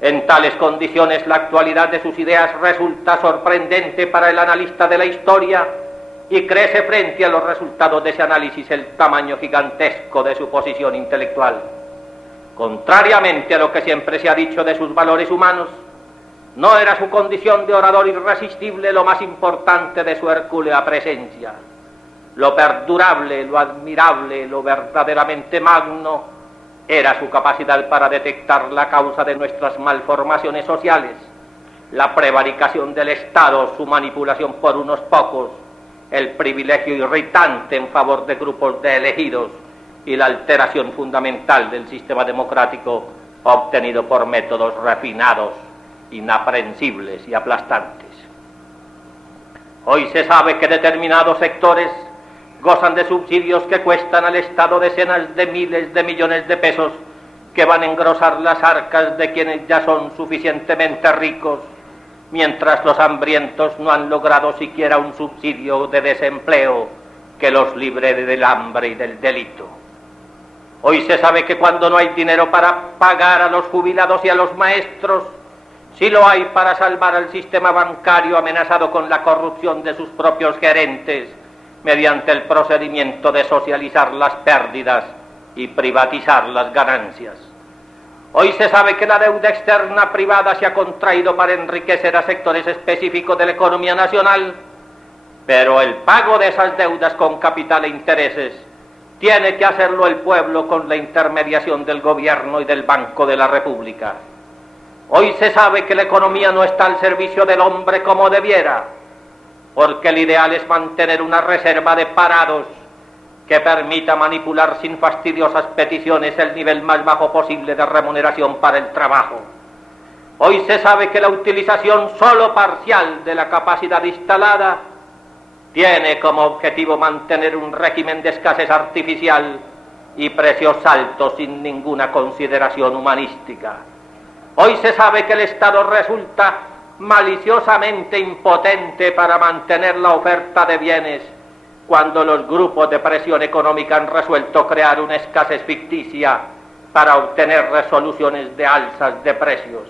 En tales condiciones, la actualidad de sus ideas resulta sorprendente para el analista de la historia y crece frente a los resultados de ese análisis el tamaño gigantesco de su posición intelectual. Contrariamente a lo que siempre se ha dicho de sus valores humanos, no era su condición de orador irresistible lo más importante de su hercúlea presencia. Lo perdurable, lo admirable, lo verdaderamente magno era su capacidad para detectar la causa de nuestras malformaciones sociales, la prevaricación del Estado, su manipulación por unos pocos, el privilegio irritante en favor de grupos de elegidos y la alteración fundamental del sistema democrático obtenido por métodos refinados, inaprensibles y aplastantes. Hoy se sabe que determinados sectores gozan de subsidios que cuestan al Estado decenas de miles de millones de pesos que van a engrosar las arcas de quienes ya son suficientemente ricos, mientras los hambrientos no han logrado siquiera un subsidio de desempleo que los libre del hambre y del delito. Hoy se sabe que cuando no hay dinero para pagar a los jubilados y a los maestros, sí lo hay para salvar al sistema bancario amenazado con la corrupción de sus propios gerentes, mediante el procedimiento de socializar las pérdidas y privatizar las ganancias. Hoy se sabe que la deuda externa privada se ha contraído para enriquecer a sectores específicos de la economía nacional, pero el pago de esas deudas con capital e intereses tiene que hacerlo el pueblo con la intermediación del gobierno y del Banco de la República. Hoy se sabe que la economía no está al servicio del hombre como debiera, porque el ideal es mantener una reserva de parados que permita manipular sin fastidiosas peticiones el nivel más bajo posible de remuneración para el trabajo. Hoy se sabe que la utilización solo parcial de la capacidad instalada tiene como objetivo mantener un régimen de escasez artificial y precios altos sin ninguna consideración humanística. Hoy se sabe que el Estado resulta maliciosamente impotente para mantener la oferta de bienes cuando los grupos de presión económica han resuelto crear una escasez ficticia para obtener resoluciones de alzas de precios.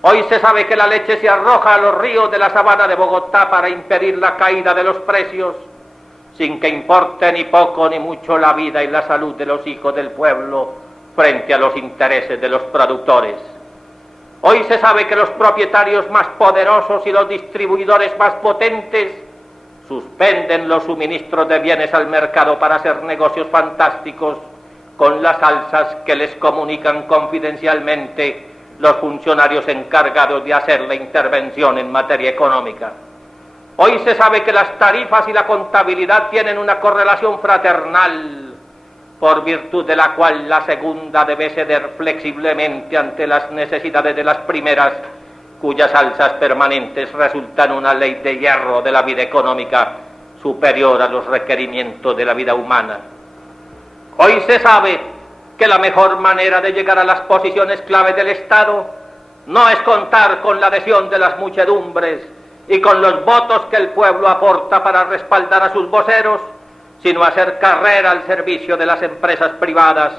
Hoy se sabe que la leche se arroja a los ríos de la sabana de Bogotá para impedir la caída de los precios, sin que importe ni poco ni mucho la vida y la salud de los hijos del pueblo frente a los intereses de los productores. Hoy se sabe que los propietarios más poderosos y los distribuidores más potentes suspenden los suministros de bienes al mercado para hacer negocios fantásticos con las alzas que les comunican confidencialmente los funcionarios encargados de hacer la intervención en materia económica. Hoy se sabe que las tarifas y la contabilidad tienen una correlación fraternal, por virtud de la cual la segunda debe ceder flexiblemente ante las necesidades de las primeras, cuyas alzas permanentes resultan una ley de hierro de la vida económica superior a los requerimientos de la vida humana. Hoy se sabe que la mejor manera de llegar a las posiciones clave del Estado no es contar con la adhesión de las muchedumbres y con los votos que el pueblo aporta para respaldar a sus voceros, sino hacer carrera al servicio de las empresas privadas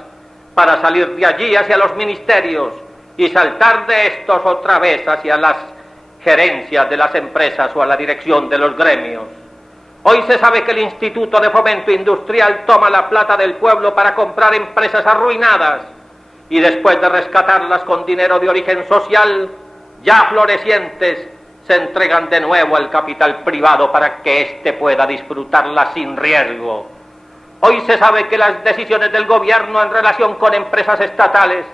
para salir de allí hacia los ministerios y saltar de estos otra vez hacia las gerencias de las empresas o a la dirección de los gremios. Hoy se sabe que el Instituto de Fomento Industrial toma la plata del pueblo para comprar empresas arruinadas y después de rescatarlas con dinero de origen social, ya florecientes, se entregan de nuevo al capital privado para que éste pueda disfrutarlas sin riesgo. Hoy se sabe que las decisiones del gobierno en relación con empresas estatales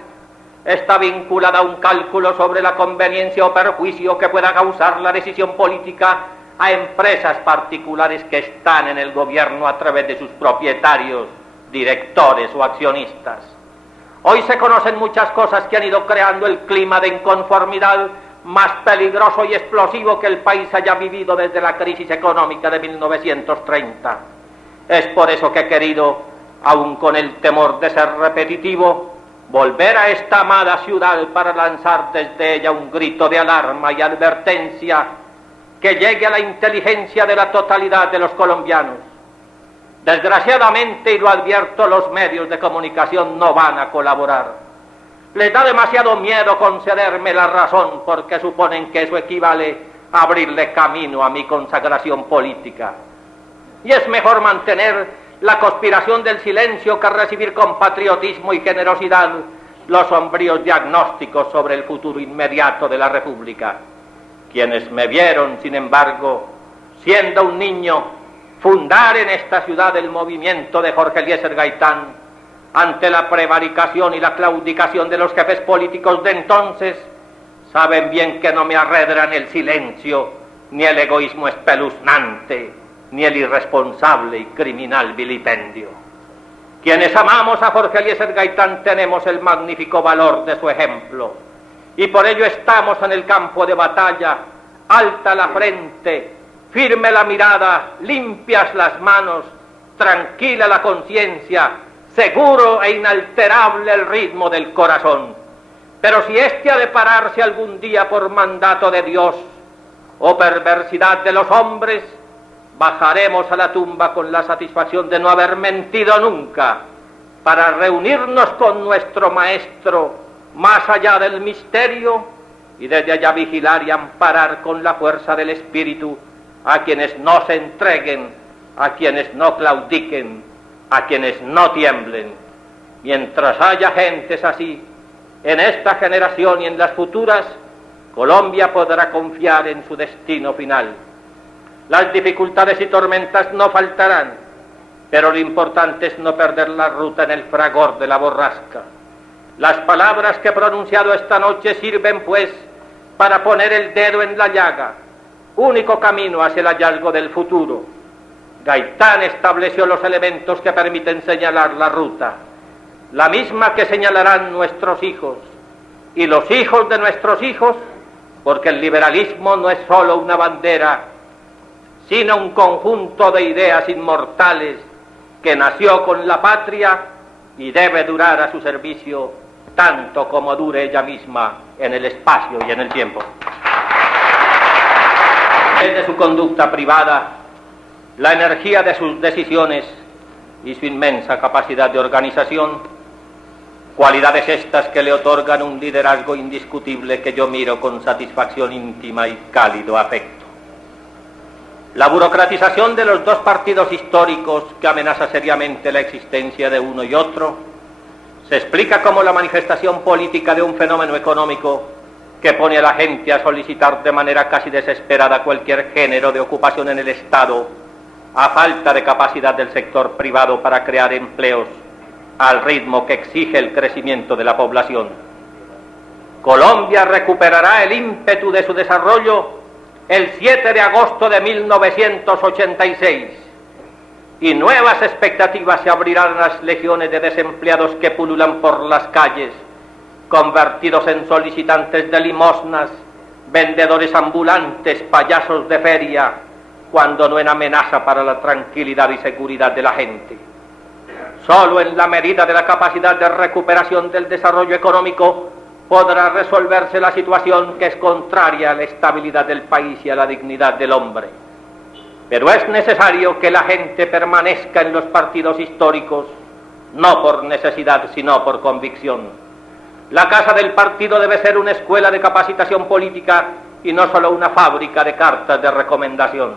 está vinculada a un cálculo sobre la conveniencia o perjuicio que pueda causar la decisión política a empresas particulares que están en el gobierno a través de sus propietarios, directores o accionistas. Hoy se conocen muchas cosas que han ido creando el clima de inconformidad más peligroso y explosivo que el país haya vivido desde la crisis económica de 1930. Es por eso que he querido, aun con el temor de ser repetitivo, volver a esta amada ciudad para lanzar desde ella un grito de alarma y advertencia que llegue a la inteligencia de la totalidad de los colombianos. Desgraciadamente, y lo advierto, los medios de comunicación no van a colaborar. Les da demasiado miedo concederme la razón porque suponen que eso equivale a abrirle camino a mi consagración política. Y es mejor mantener la conspiración del silencio que recibir con patriotismo y generosidad los sombríos diagnósticos sobre el futuro inmediato de la República. Quienes me vieron, sin embargo, siendo un niño, fundar en esta ciudad el movimiento de Jorge Eliezer Gaitán, ante la prevaricación y la claudicación de los jefes políticos de entonces, saben bien que no me arredran el silencio, ni el egoísmo espeluznante, ni el irresponsable y criminal vilipendio. Quienes amamos a Jorge Eliezer Gaitán tenemos el magnífico valor de su ejemplo, y por ello estamos en el campo de batalla, alta la frente, firme la mirada, limpias las manos, tranquila la conciencia, seguro e inalterable el ritmo del corazón. Pero si éste ha de pararse algún día por mandato de Dios o perversidad de los hombres, bajaremos a la tumba con la satisfacción de no haber mentido nunca, para reunirnos con nuestro Maestro más allá del misterio y desde allá vigilar y amparar con la fuerza del Espíritu a quienes no se entreguen, a quienes no claudiquen, a quienes no tiemblen. Mientras haya gentes así, en esta generación y en las futuras, Colombia podrá confiar en su destino final. Las dificultades y tormentas no faltarán, pero lo importante es no perder la ruta en el fragor de la borrasca. Las palabras que he pronunciado esta noche sirven, pues, para poner el dedo en la llaga, único camino hacia el hallazgo del futuro. Gaitán estableció los elementos que permiten señalar la ruta, la misma que señalarán nuestros hijos y los hijos de nuestros hijos, porque el liberalismo no es solo una bandera, sino un conjunto de ideas inmortales que nació con la patria y debe durar a su servicio tanto como dure ella misma en el espacio y en el tiempo. Desde su conducta privada, la energía de sus decisiones y su inmensa capacidad de organización, cualidades estas que le otorgan un liderazgo indiscutible que yo miro con satisfacción íntima y cálido afecto. La burocratización de los dos partidos históricos que amenaza seriamente la existencia de uno y otro se explica como la manifestación política de un fenómeno económico que pone a la gente a solicitar de manera casi desesperada cualquier género de ocupación en el Estado, a falta de capacidad del sector privado para crear empleos al ritmo que exige el crecimiento de la población. Colombia recuperará el ímpetu de su desarrollo el 7 de agosto de 1986 y nuevas expectativas se abrirán a las legiones de desempleados que pululan por las calles, convertidos en solicitantes de limosnas, vendedores ambulantes, payasos de feria, cuando no en amenaza para la tranquilidad y seguridad de la gente. Solo en la medida de la capacidad de recuperación del desarrollo económico podrá resolverse la situación que es contraria a la estabilidad del país y a la dignidad del hombre. Pero es necesario que la gente permanezca en los partidos históricos, no por necesidad, sino por convicción. La casa del partido debe ser una escuela de capacitación política y no solo una fábrica de cartas de recomendación.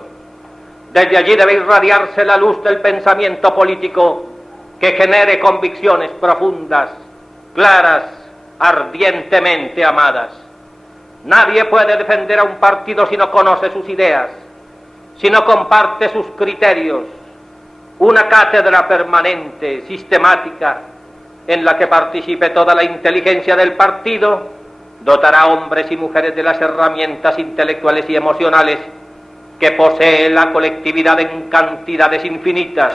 Desde allí debe irradiarse la luz del pensamiento político que genere convicciones profundas, claras, ardientemente amadas. Nadie puede defender a un partido si no conoce sus ideas, si no comparte sus criterios. Una cátedra permanente, sistemática, en la que participe toda la inteligencia del partido, dotará a hombres y mujeres de las herramientas intelectuales y emocionales que posee la colectividad en cantidades infinitas,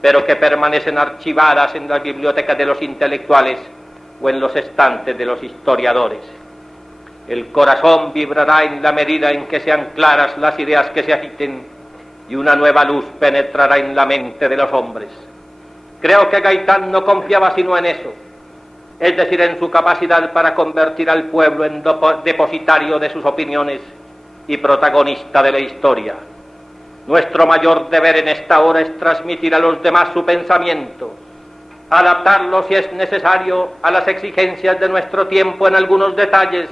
pero que permanecen archivadas en las bibliotecas de los intelectuales o en los estantes de los historiadores. El corazón vibrará en la medida en que sean claras las ideas que se agiten y una nueva luz penetrará en la mente de los hombres. Creo que Gaitán no confiaba sino en eso, es decir, en su capacidad para convertir al pueblo en depositario de sus opiniones y protagonista de la historia. Nuestro mayor deber en esta hora es transmitir a los demás su pensamiento, adaptarlo si es necesario a las exigencias de nuestro tiempo en algunos detalles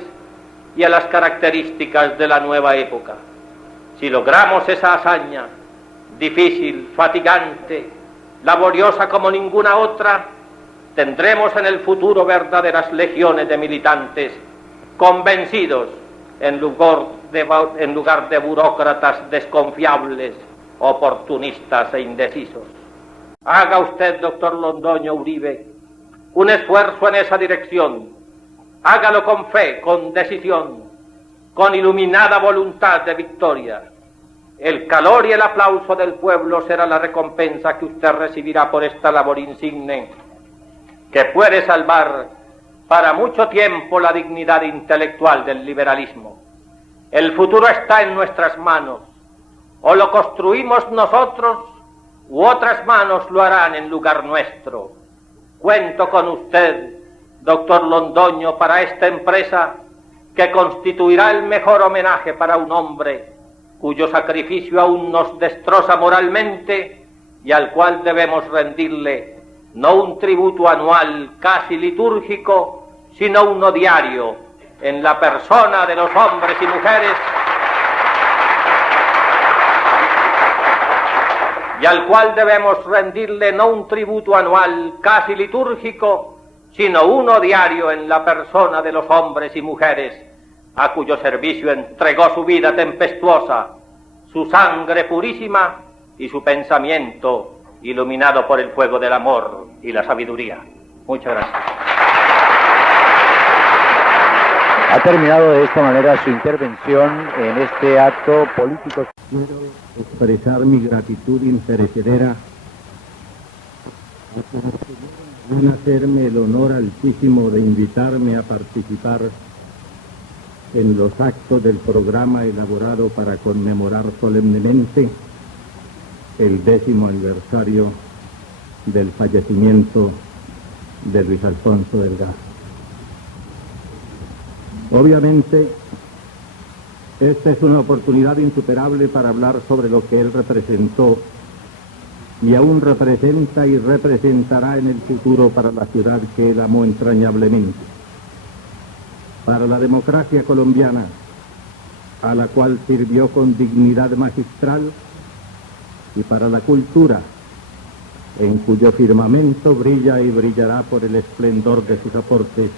y a las características de la nueva época. Si logramos esa hazaña, difícil, fatigante, laboriosa como ninguna otra, tendremos en el futuro verdaderas legiones de militantes convencidos en lugar de burócratas desconfiables, oportunistas e indecisos. Haga usted, doctor Londoño Uribe, un esfuerzo en esa dirección. Hágalo con fe, con decisión, con iluminada voluntad de victoria. El calor y el aplauso del pueblo será la recompensa que usted recibirá por esta labor insigne, que puede salvar para mucho tiempo la dignidad intelectual del liberalismo. El futuro está en nuestras manos. O lo construimos nosotros, u otras manos lo harán en lugar nuestro. Cuento con usted, doctor Londoño, para esta empresa que constituirá el mejor homenaje para un hombre cuyo sacrificio aún nos destroza moralmente y al cual debemos rendirle no un tributo anual casi litúrgico, sino uno diario en la persona de los hombres y mujeres y al cual debemos rendirle no un tributo anual casi litúrgico, sino uno diario en la persona de los hombres y mujeres a cuyo servicio entregó su vida tempestuosa, su sangre purísima y su pensamiento iluminado por el fuego del amor y la sabiduría. Muchas gracias. Ha terminado de esta manera su intervención en este acto político. Quiero expresar mi gratitud imperecedera en hacerme el honor altísimo de invitarme a participar en los actos del programa elaborado para conmemorar solemnemente el 10º aniversario del fallecimiento de Luis Alfonso Delgado. Obviamente, esta es una oportunidad insuperable para hablar sobre lo que él representó y aún representa y representará en el futuro para la ciudad que él amó entrañablemente, para la democracia colombiana, a la cual sirvió con dignidad magistral, y para la cultura, en cuyo firmamento brilla y brillará por el esplendor de sus aportes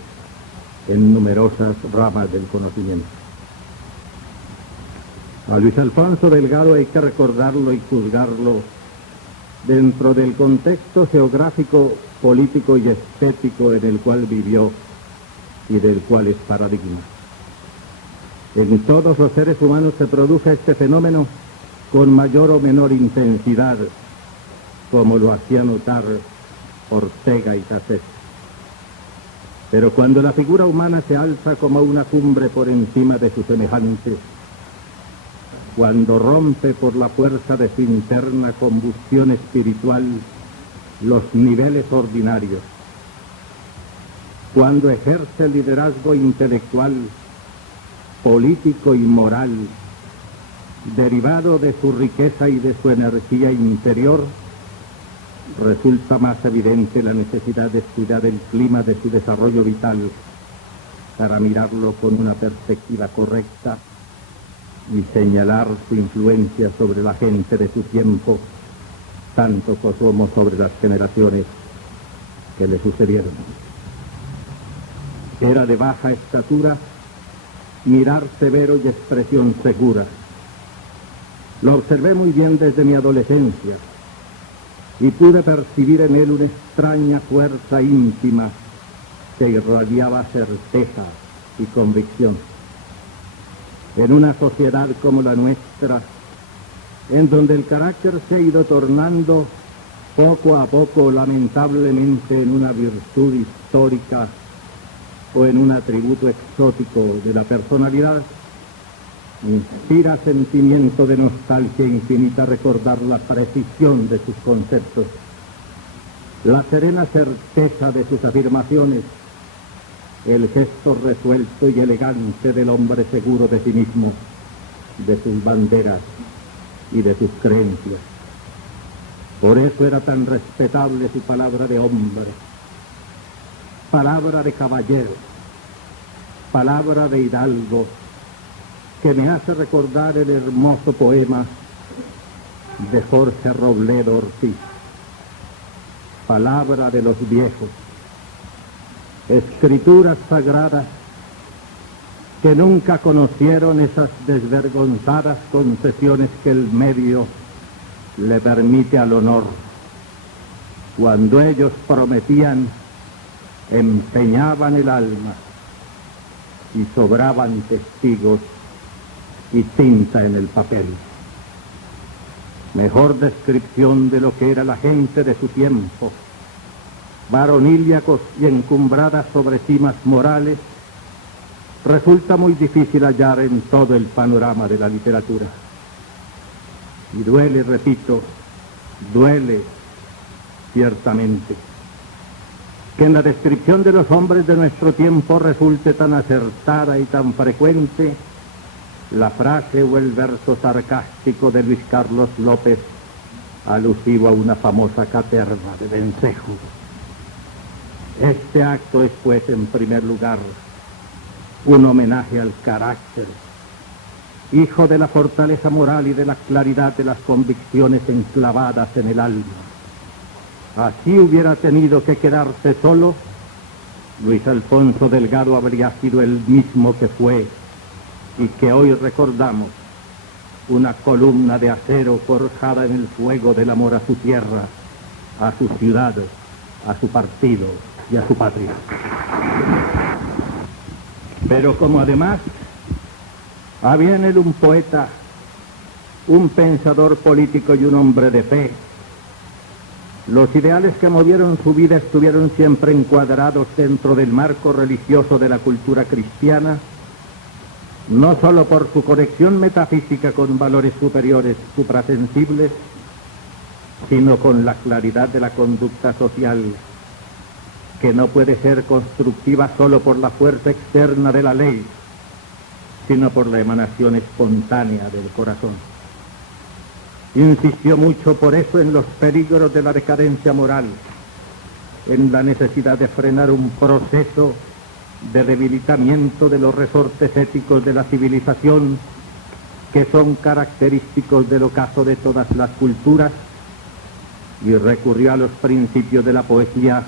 en numerosas ramas del conocimiento. A Luis Alfonso Delgado hay que recordarlo y juzgarlo dentro del contexto geográfico, político y estético en el cual vivió y del cual es paradigma. En todos los seres humanos se produce este fenómeno con mayor o menor intensidad, como lo hacía notar Ortega y Gasset. Pero cuando la figura humana se alza como una cumbre por encima de sus semejantes, cuando rompe por la fuerza de su interna combustión espiritual los niveles ordinarios, cuando ejerce liderazgo intelectual, político y moral, derivado de su riqueza y de su energía interior, resulta más evidente la necesidad de estudiar el clima de su desarrollo vital para mirarlo con una perspectiva correcta y señalar su influencia sobre la gente de su tiempo, tanto como sobre las generaciones que le sucedieron. Era de baja estatura, mirar severo y expresión segura. Lo observé muy bien desde mi adolescencia y pude percibir en él una extraña fuerza íntima que irradiaba certeza y convicción. En una sociedad como la nuestra, en donde el carácter se ha ido tornando poco a poco lamentablemente en una virtud histórica o en un atributo exótico de la personalidad, inspira sentimiento de nostalgia infinita recordar la precisión de sus conceptos, la serena certeza de sus afirmaciones, el gesto resuelto y elegante del hombre seguro de sí mismo, de sus banderas y de sus creencias. Por eso era tan respetable su palabra de hombre, palabra de caballero, palabra de hidalgo, que me hace recordar el hermoso poema de Jorge Robledo Ortiz, palabra de los viejos, escrituras sagradas que nunca conocieron esas desvergonzadas concesiones que el medio le permite al honor. Cuando ellos prometían, empeñaban el alma y sobraban testigos y tinta en el papel. Mejor descripción de lo que era la gente de su tiempo, varonil y encumbrada sobre cimas morales, resulta muy difícil hallar en todo el panorama de la literatura. Y duele, repito, duele ciertamente que en la descripción de los hombres de nuestro tiempo resulte tan acertada y tan frecuente la frase o el verso sarcástico de Luis Carlos López alusivo a una famosa caterva de vencejo. Este acto es, pues, en primer lugar, un homenaje al carácter, hijo de la fortaleza moral y de la claridad de las convicciones enclavadas en el alma. Así hubiera tenido que quedarse solo, Luis Alfonso Delgado habría sido el mismo que fue y que hoy recordamos, una columna de acero forjada en el fuego del amor a su tierra, a su ciudad, a su partido y a su patria. Pero como además había en él un poeta, un pensador político y un hombre de fe, los ideales que movieron su vida estuvieron siempre encuadrados dentro del marco religioso de la cultura cristiana, no solo por su conexión metafísica con valores superiores, suprasensibles, sino con la claridad de la conducta social, que no puede ser constructiva solo por la fuerza externa de la ley, sino por la emanación espontánea del corazón. Insistió mucho por eso en los peligros de la decadencia moral, en la necesidad de frenar un proceso de debilitamiento de los resortes éticos de la civilización que son característicos del ocaso de todas las culturas, y recurrió a los principios de la poesía,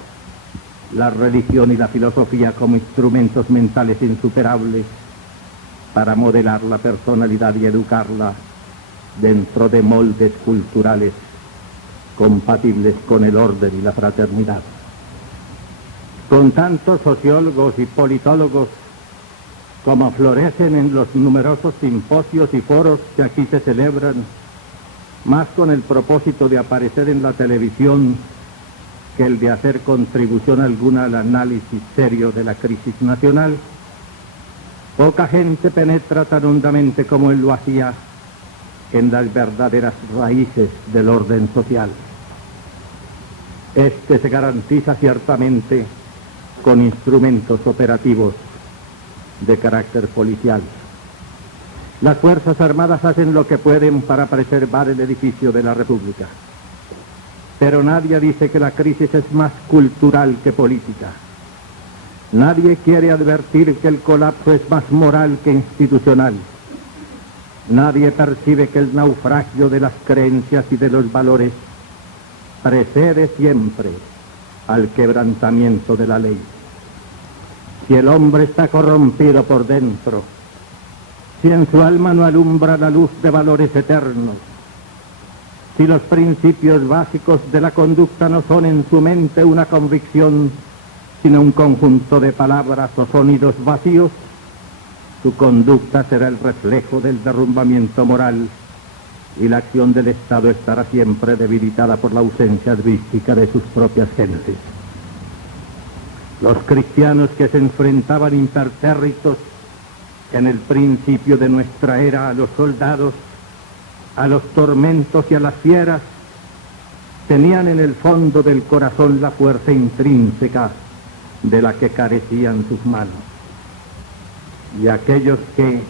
la religión y la filosofía como instrumentos mentales insuperables para modelar la personalidad y educarla dentro de moldes culturales compatibles con el orden y la fraternidad. Con tantos sociólogos y politólogos como florecen en los numerosos simposios y foros que aquí se celebran, más con el propósito de aparecer en la televisión que el de hacer contribución alguna al análisis serio de la crisis nacional, poca gente penetra tan hondamente como él lo hacía en las verdaderas raíces del orden social. Este se garantiza ciertamente con instrumentos operativos de carácter policial. Las Fuerzas Armadas hacen lo que pueden para preservar el edificio de la República, pero nadie dice que la crisis es más cultural que política. Nadie quiere advertir que el colapso es más moral que institucional. Nadie percibe que el naufragio de las creencias y de los valores precede siempre al quebrantamiento de la ley. Si el hombre está corrompido por dentro, si en su alma no alumbra la luz de valores eternos, si los principios básicos de la conducta no son en su mente una convicción, sino un conjunto de palabras o sonidos vacíos, su conducta será el reflejo del derrumbamiento moral y la acción del Estado estará siempre debilitada por la ausencia artística de sus propias gentes. Los cristianos que se enfrentaban impertérritos en el principio de nuestra era a los soldados, a los tormentos y a las fieras, tenían en el fondo del corazón la fuerza intrínseca de la que carecían sus manos. Y aquellos que,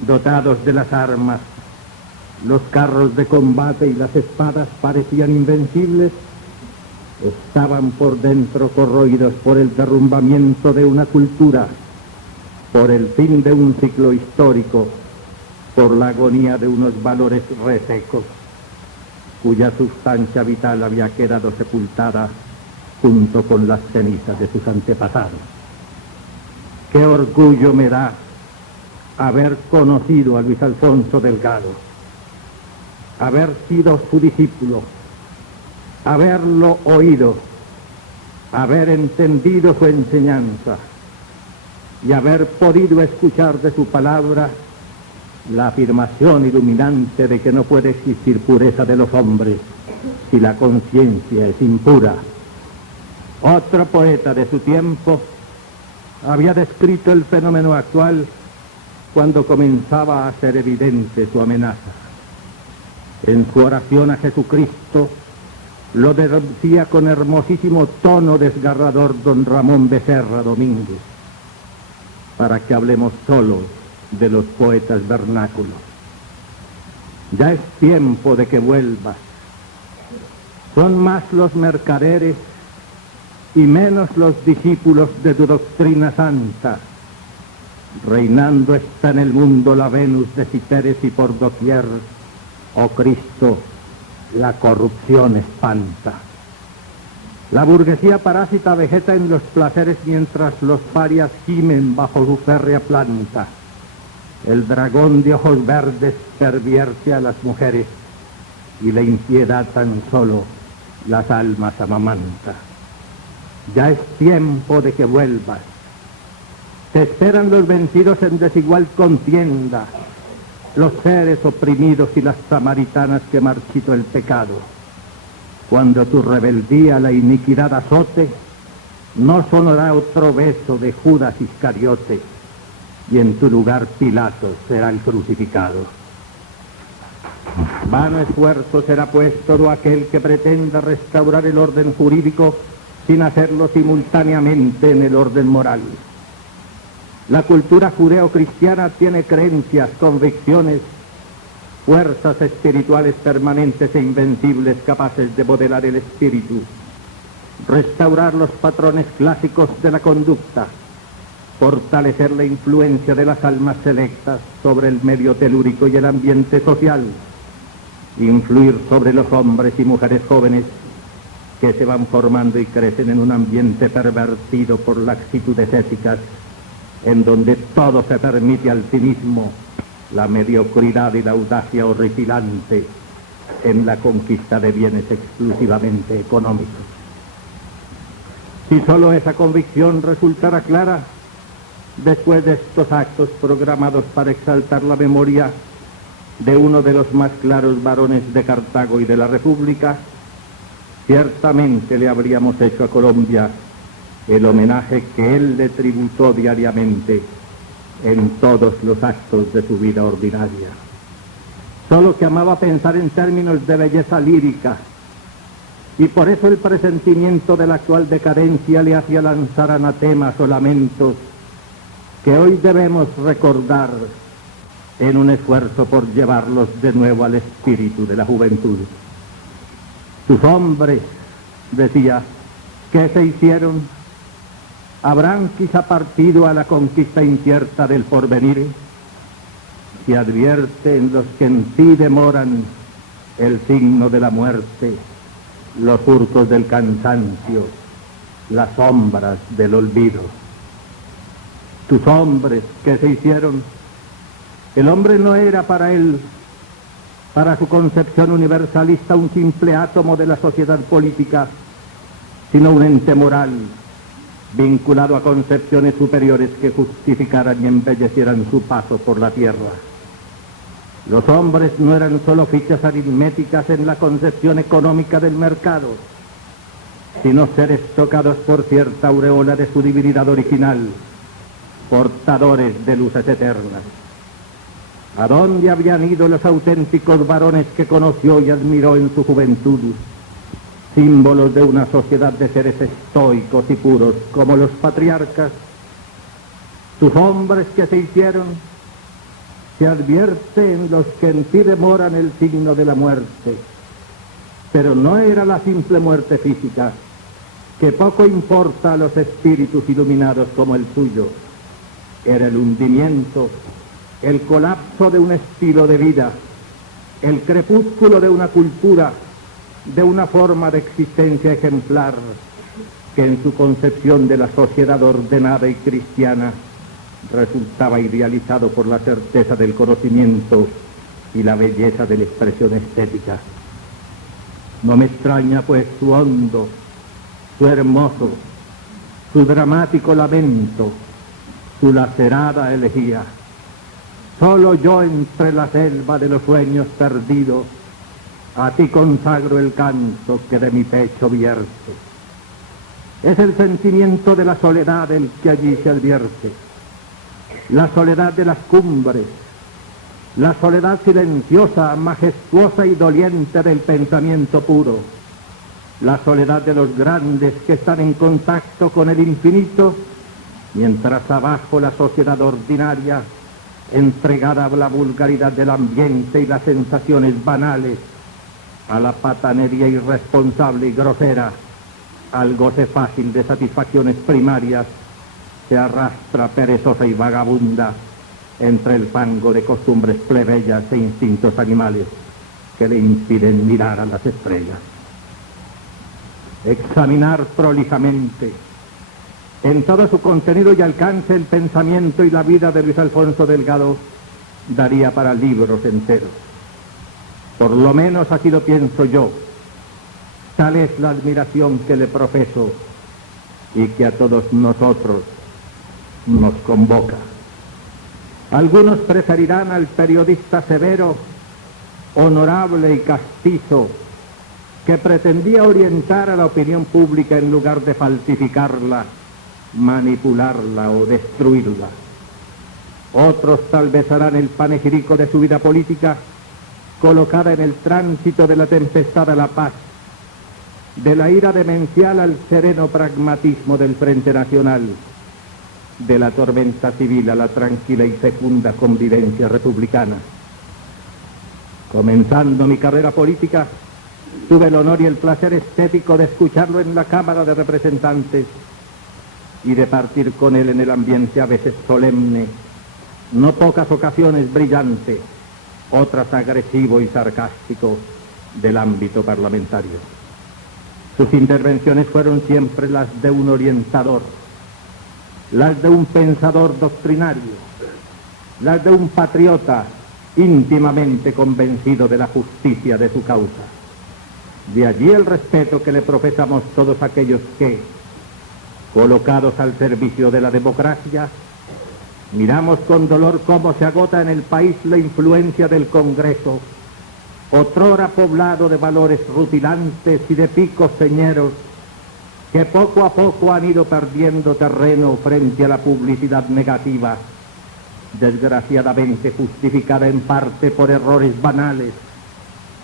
Dotados de las armas, los carros de combate y las espadas parecían invencibles, estaban por dentro corroídos por el derrumbamiento de una cultura, por el fin de un ciclo histórico, por la agonía de unos valores resecos, cuya sustancia vital había quedado sepultada junto con las cenizas de sus antepasados. Qué orgullo me da haber conocido a Luis Alfonso Delgado, haber sido su discípulo, haberlo oído, haber entendido su enseñanza y haber podido escuchar de su palabra la afirmación iluminante de que no puede existir pureza de los hombres si la conciencia es impura. Otro poeta de su tiempo había descrito el fenómeno actual cuando comenzaba a ser evidente su amenaza. En su oración a Jesucristo lo decía con hermosísimo tono desgarrador don Ramón Becerra Domínguez, para que hablemos solo de los poetas vernáculos. Ya es tiempo de que vuelvas. Son más los mercaderes y menos los discípulos de tu doctrina santa. Reinando está en el mundo la Venus de Citeres y por doquier, oh Cristo, la corrupción espanta. La burguesía parásita vegeta en los placeres mientras los parias gimen bajo su férrea planta. El dragón de ojos verdes pervierte a las mujeres y la impiedad tan solo las almas amamanta. Ya es tiempo de que vuelvas. Te esperan los vencidos en desigual contienda, los seres oprimidos y las samaritanas que marchitó el pecado. Cuando tu rebeldía la iniquidad azote, no sonará otro beso de Judas Iscariote, y en tu lugar Pilato será el crucificado. Vano esfuerzo será pues todo aquel que pretenda restaurar el orden jurídico sin hacerlo simultáneamente en el orden moral. La cultura judeo-cristiana tiene creencias, convicciones, fuerzas espirituales permanentes e invencibles capaces de modelar el espíritu, restaurar los patrones clásicos de la conducta, fortalecer la influencia de las almas selectas sobre el medio telúrico y el ambiente social, influir sobre los hombres y mujeres jóvenes que se van formando y crecen en un ambiente pervertido por laxitudes éticas, en donde todo se permite al cinismo, la mediocridad y la audacia horripilante en la conquista de bienes exclusivamente económicos. Si solo esa convicción resultara clara, después de estos actos programados para exaltar la memoria de uno de los más claros varones de Cartago y de la República, ciertamente le habríamos hecho a Colombia el homenaje que él le tributó diariamente en todos los actos de su vida ordinaria. Solo que amaba pensar en términos de belleza lírica, y por eso el presentimiento de la actual decadencia le hacía lanzar anatemas o lamentos que hoy debemos recordar en un esfuerzo por llevarlos de nuevo al espíritu de la juventud. Sus hombres, decía, ¿qué se hicieron? ¿Habrán quizá partido a la conquista incierta del porvenir? Se advierte en los que en ti demoran el signo de la muerte, los surcos del cansancio, las sombras del olvido. Tus hombres, ¿qué se hicieron? El hombre no era para él, para su concepción universalista, un simple átomo de la sociedad política, sino un ente moral, vinculado a concepciones superiores que justificaran y embellecieran su paso por la tierra. Los hombres no eran solo fichas aritméticas en la concepción económica del mercado, sino seres tocados por cierta aureola de su divinidad original, portadores de luces eternas. ¿A dónde habían ido los auténticos varones que conoció y admiró en su juventud? Símbolos de una sociedad de seres estoicos y puros como los patriarcas. Sus hombres que se hicieron se advierte en los que en ti demoran el signo de la muerte. Pero no era la simple muerte física, que poco importa a los espíritus iluminados como el tuyo. Era el hundimiento, el colapso de un estilo de vida, el crepúsculo de una cultura, de una forma de existencia ejemplar, que en su concepción de la sociedad ordenada y cristiana resultaba idealizado por la certeza del conocimiento y la belleza de la expresión estética. No me extraña pues su hondo, su hermoso, su dramático lamento, su lacerada elegía. Solo yo entre la selva de los sueños perdidos, a ti consagro el canto que de mi pecho vierte. Es el sentimiento de la soledad el que allí se advierte, la soledad de las cumbres, la soledad silenciosa, majestuosa y doliente del pensamiento puro, la soledad de los grandes que están en contacto con el infinito, mientras abajo la sociedad ordinaria, entregada a la vulgaridad del ambiente y las sensaciones banales, a la patanería irresponsable y grosera, al goce fácil de satisfacciones primarias, se arrastra perezosa y vagabunda entre el fango de costumbres plebeyas e instintos animales que le impiden mirar a las estrellas. Examinar prolijamente en todo su contenido y alcance el pensamiento y la vida de Luis Alfonso Delgado daría para libros enteros. Por lo menos así lo pienso yo. Tal es la admiración que le profeso y que a todos nosotros nos convoca. Algunos preferirán al periodista severo, honorable y castizo, que pretendía orientar a la opinión pública en lugar de falsificarla, manipularla o destruirla. Otros tal vez harán el panegírico de su vida política colocada en el tránsito de la tempestad a la paz, de la ira demencial al sereno pragmatismo del Frente Nacional, de la tormenta civil a la tranquila y fecunda convivencia republicana. Comenzando mi carrera política, tuve el honor y el placer estético de escucharlo en la Cámara de Representantes y de partir con él en el ambiente a veces solemne, no pocas ocasiones brillante, otras agresivo y sarcástico del ámbito parlamentario. Sus intervenciones fueron siempre las de un orientador, las de un pensador doctrinario, las de un patriota íntimamente convencido de la justicia de su causa. De allí el respeto que le profesamos todos aquellos que, colocados al servicio de la democracia, miramos con dolor cómo se agota en el país la influencia del Congreso, otrora poblado de valores rutilantes y de picos señeros, que poco a poco han ido perdiendo terreno frente a la publicidad negativa, desgraciadamente justificada en parte por errores banales,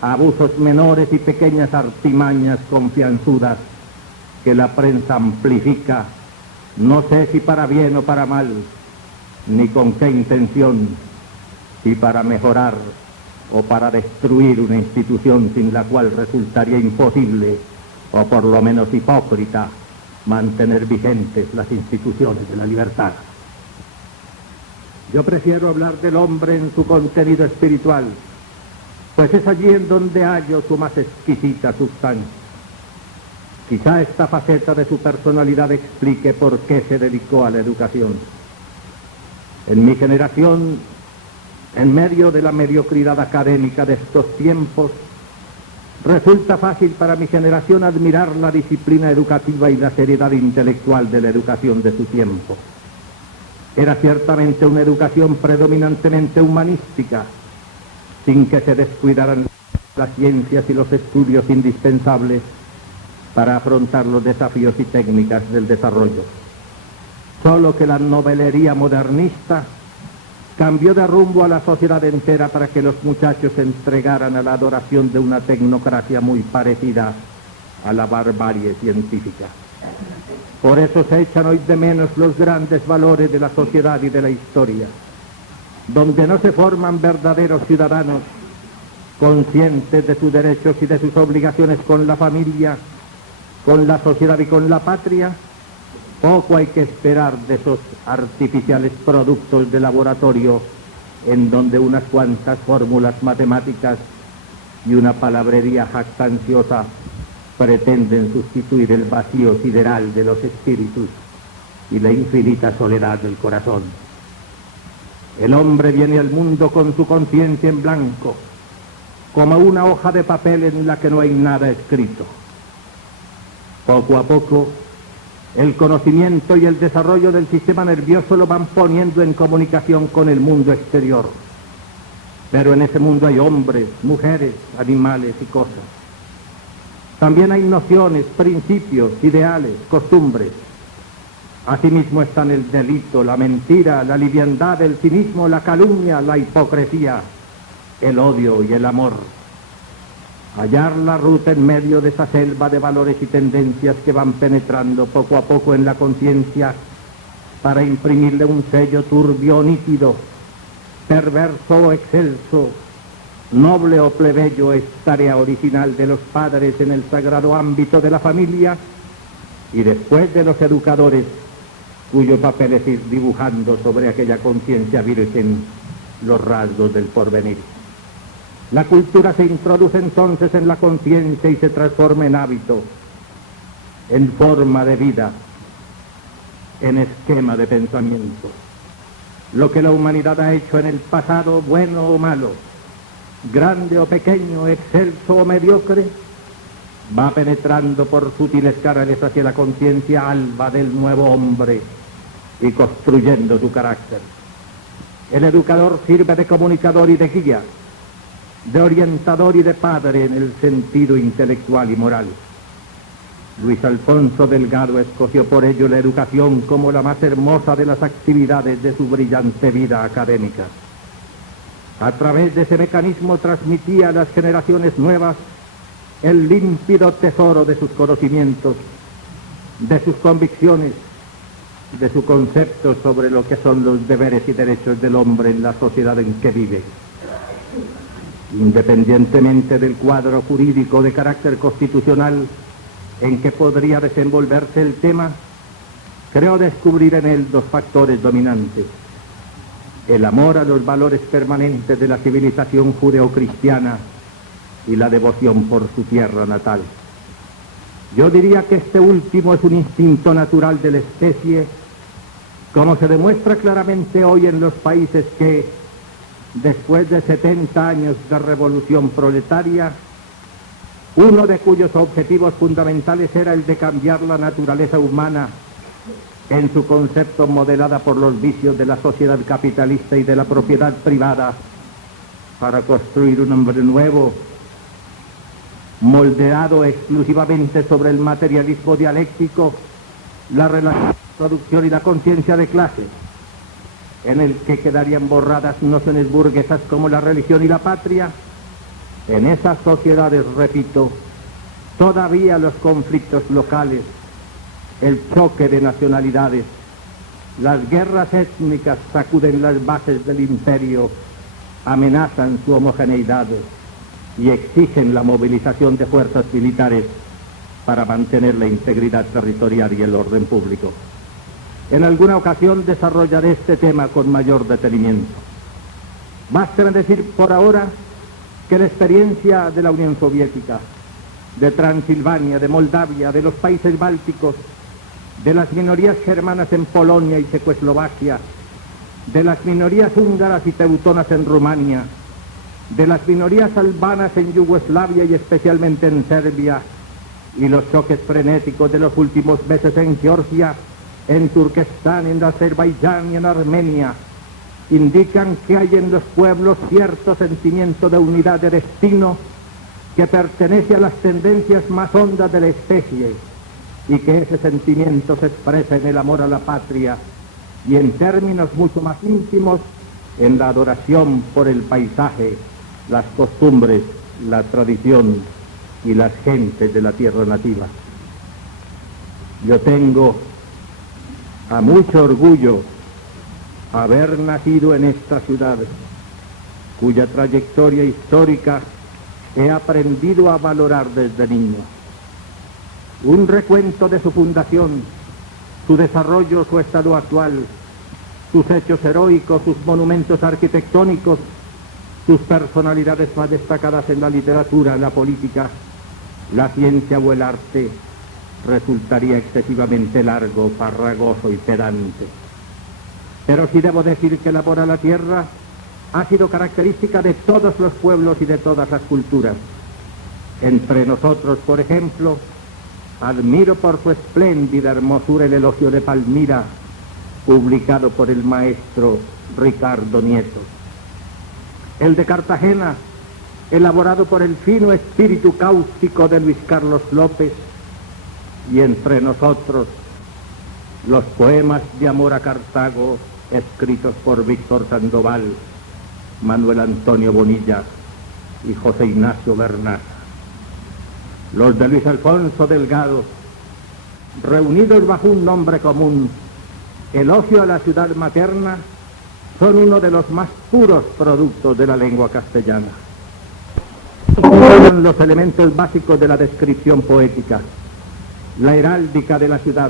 abusos menores y pequeñas artimañas confianzudas que la prensa amplifica, no sé si para bien o para mal, ni con qué intención, si para mejorar o para destruir una institución sin la cual resultaría imposible, o por lo menos hipócrita, mantener vigentes las instituciones de la libertad. Yo prefiero hablar del hombre en su contenido espiritual, pues es allí en donde hallo su más exquisita sustancia. Quizá esta faceta de su personalidad explique por qué se dedicó a la educación. En mi generación, en medio de la mediocridad académica de estos tiempos, resulta fácil para mi generación admirar la disciplina educativa y la seriedad intelectual de la educación de su tiempo. Era ciertamente una educación predominantemente humanística, sin que se descuidaran las ciencias y los estudios indispensables para afrontar los desafíos y técnicas del desarrollo. Solo que la novelería modernista cambió de rumbo a la sociedad entera para que los muchachos se entregaran a la adoración de una tecnocracia muy parecida a la barbarie científica. Por eso se echan hoy de menos los grandes valores de la sociedad y de la historia. donde no se forman verdaderos ciudadanos conscientes de sus derechos y de sus obligaciones con la familia, con la sociedad y con la patria, poco hay que esperar de esos artificiales productos de laboratorio en donde unas cuantas fórmulas matemáticas y una palabrería jactanciosa pretenden sustituir el vacío sideral de los espíritus y la infinita soledad del corazón. El hombre viene al mundo con su conciencia en blanco, como una hoja de papel en la que no hay nada escrito. Poco a poco, el conocimiento y el desarrollo del sistema nervioso lo van poniendo en comunicación con el mundo exterior. Pero en ese mundo hay hombres, mujeres, animales y cosas. También hay nociones, principios, ideales, costumbres. Asimismo están el delito, la mentira, la liviandad, el cinismo, la calumnia, la hipocresía, el odio y el amor. Hallar la ruta en medio de esa selva de valores y tendencias que van penetrando poco a poco en la conciencia para imprimirle un sello turbio o nítido, perverso o excelso, noble o plebeyo, es tarea original de los padres en el sagrado ámbito de la familia y después de los educadores, cuyo papel es ir dibujando sobre aquella conciencia virgen los rasgos del porvenir. La cultura se introduce entonces en la conciencia y se transforma en hábito, en forma de vida, en esquema de pensamiento. Lo que la humanidad ha hecho en el pasado, bueno o malo, grande o pequeño, excelso o mediocre, va penetrando por sutiles canales hacia la conciencia alba del nuevo hombre y construyendo su carácter. El educador sirve de comunicador y de guía, de orientador y de padre en el sentido intelectual y moral. Luis Alfonso Delgado escogió por ello la educación como la más hermosa de las actividades de su brillante vida académica. A través de ese mecanismo transmitía a las generaciones nuevas el límpido tesoro de sus conocimientos, de sus convicciones, de su concepto sobre lo que son los deberes y derechos del hombre en la sociedad en que vive. Independientemente del cuadro jurídico de carácter constitucional en que podría desenvolverse el tema, creo descubrir en él dos factores dominantes: el amor a los valores permanentes de la civilización judeocristiana y la devoción por su tierra natal. Yo diría que este último es un instinto natural de la especie, como se demuestra claramente hoy en los países que, después de 70 años de revolución proletaria, uno de cuyos objetivos fundamentales era el de cambiar la naturaleza humana en su concepto modelada por los vicios de la sociedad capitalista y de la propiedad privada, para construir un hombre nuevo, moldeado exclusivamente sobre el materialismo dialéctico, la relación de producción y la conciencia de clase, en el que quedarían borradas nociones burguesas como la religión y la patria. En esas sociedades, repito, todavía los conflictos locales, el choque de nacionalidades, las guerras étnicas sacuden las bases del imperio, amenazan su homogeneidad y exigen la movilización de fuerzas militares para mantener la integridad territorial y el orden público. En alguna ocasión desarrollaré este tema con mayor detenimiento. Basta decir por ahora que la experiencia de la Unión Soviética, de Transilvania, de Moldavia, de los países bálticos, de las minorías germanas en Polonia y Checoslovaquia, de las minorías húngaras y teutonas en Rumania, de las minorías albanas en Yugoslavia y especialmente en Serbia, y los choques frenéticos de los últimos meses en Georgia, en Turquestán, en Azerbaiyán y en Armenia, indican que hay en los pueblos cierto sentimiento de unidad de destino que pertenece a las tendencias más hondas de la especie, y que ese sentimiento se expresa en el amor a la patria y en términos mucho más íntimos en la adoración por el paisaje, las costumbres, la tradición y las gentes de la tierra nativa. Yo tengo a mucho orgullo haber nacido en esta ciudad, cuya trayectoria histórica he aprendido a valorar desde niño. Un recuento de su fundación, su desarrollo, su estado actual, sus hechos heroicos, sus monumentos arquitectónicos, sus personalidades más destacadas en la literatura, en la política, la ciencia o el arte, resultaría excesivamente largo, farragoso y pedante. Pero sí debo decir que el amor a la tierra ha sido característica de todos los pueblos y de todas las culturas. Entre nosotros, por ejemplo, admiro por su espléndida hermosura el elogio de Palmira, publicado por el maestro Ricardo Nieto. El de Cartagena, elaborado por el fino espíritu cáustico de Luis Carlos López, y entre nosotros, los poemas de amor a Cartago, escritos por Víctor Sandoval, Manuel Antonio Bonilla y José Ignacio Bernal. Los de Luis Alfonso Delgado, reunidos bajo un nombre común, Elogio a la ciudad materna, son uno de los más puros productos de la lengua castellana. Son los elementos básicos de la descripción poética, la heráldica de la ciudad,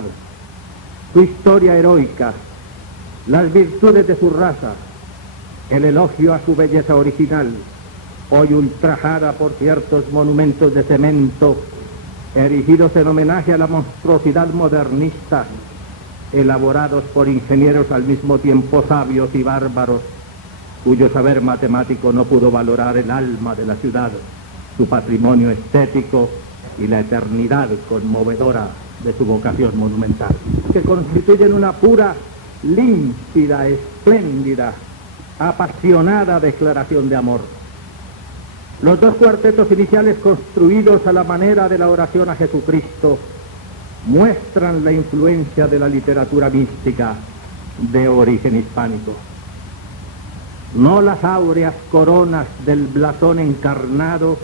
su historia heroica, las virtudes de su raza, el elogio a su belleza original, hoy ultrajada por ciertos monumentos de cemento, erigidos en homenaje a la monstruosidad modernista, elaborados por ingenieros al mismo tiempo sabios y bárbaros, cuyo saber matemático no pudo valorar el alma de la ciudad, su patrimonio estético y la eternidad conmovedora de su vocación monumental, que constituyen una pura, límpida, espléndida, apasionada declaración de amor. Los dos cuartetos iniciales, construidos a la manera de la oración a Jesucristo, muestran la influencia de la literatura mística de origen hispánico. No las áureas coronas del blasón encarnado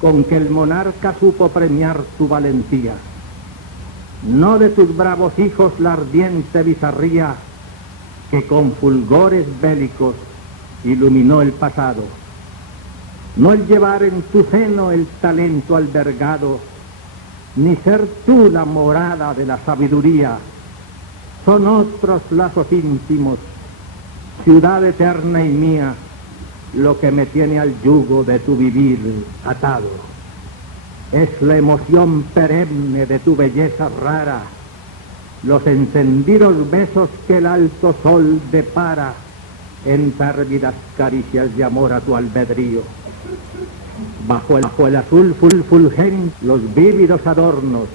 con que el monarca supo premiar su valentía, no de sus bravos hijos la ardiente bizarría que con fulgores bélicos iluminó el pasado, no el llevar en tu seno el talento albergado, ni ser tú la morada de la sabiduría. Son otros lazos íntimos, ciudad eterna y mía, lo que me tiene al yugo de tu vivir atado. Es la emoción perenne de tu belleza rara, los encendidos besos que el alto sol depara en pérvidas caricias de amor a tu albedrío. Bajo el azul fulgente, los vívidos adornos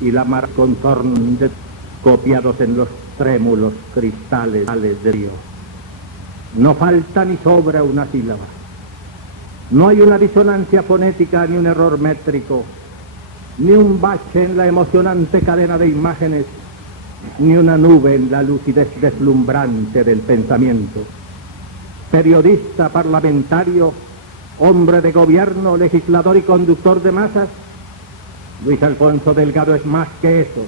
y la mar contorno copiados en los trémulos cristales del río. No falta ni sobra una sílaba. No hay una disonancia fonética ni un error métrico, ni un bache en la emocionante cadena de imágenes, ni una nube en la lucidez deslumbrante del pensamiento. Periodista, parlamentario, hombre de gobierno, legislador y conductor de masas, Luis Alfonso Delgado es más que eso.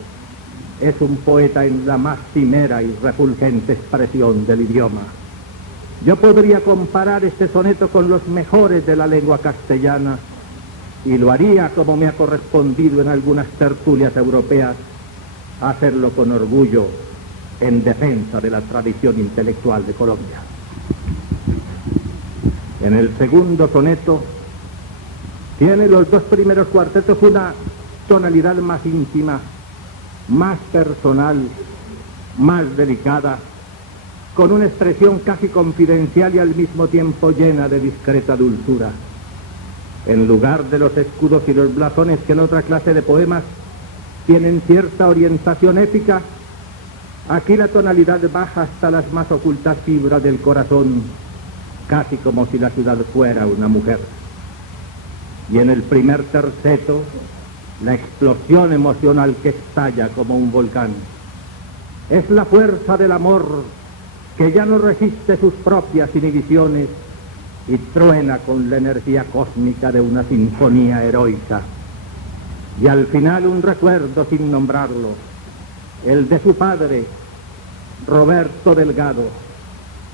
Es un poeta en la más cimera y refulgente expresión del idioma. Yo podría comparar este soneto con los mejores de la lengua castellana y lo haría como me ha correspondido en algunas tertulias europeas, hacerlo con orgullo en defensa de la tradición intelectual de Colombia. En el segundo soneto tiene los dos primeros cuartetos una tonalidad más íntima, más personal, más delicada, con una expresión casi confidencial y al mismo tiempo llena de discreta dulzura. En lugar de los escudos y los blasones que en otra clase de poemas tienen cierta orientación épica, aquí la tonalidad baja hasta las más ocultas fibras del corazón, casi como si la ciudad fuera una mujer. Y en el primer terceto, la explosión emocional que estalla como un volcán. Es la fuerza del amor que ya no resiste sus propias inhibiciones y truena con la energía cósmica de una sinfonía heroica. Y al final un recuerdo sin nombrarlo, el de su padre, Roberto Delgado,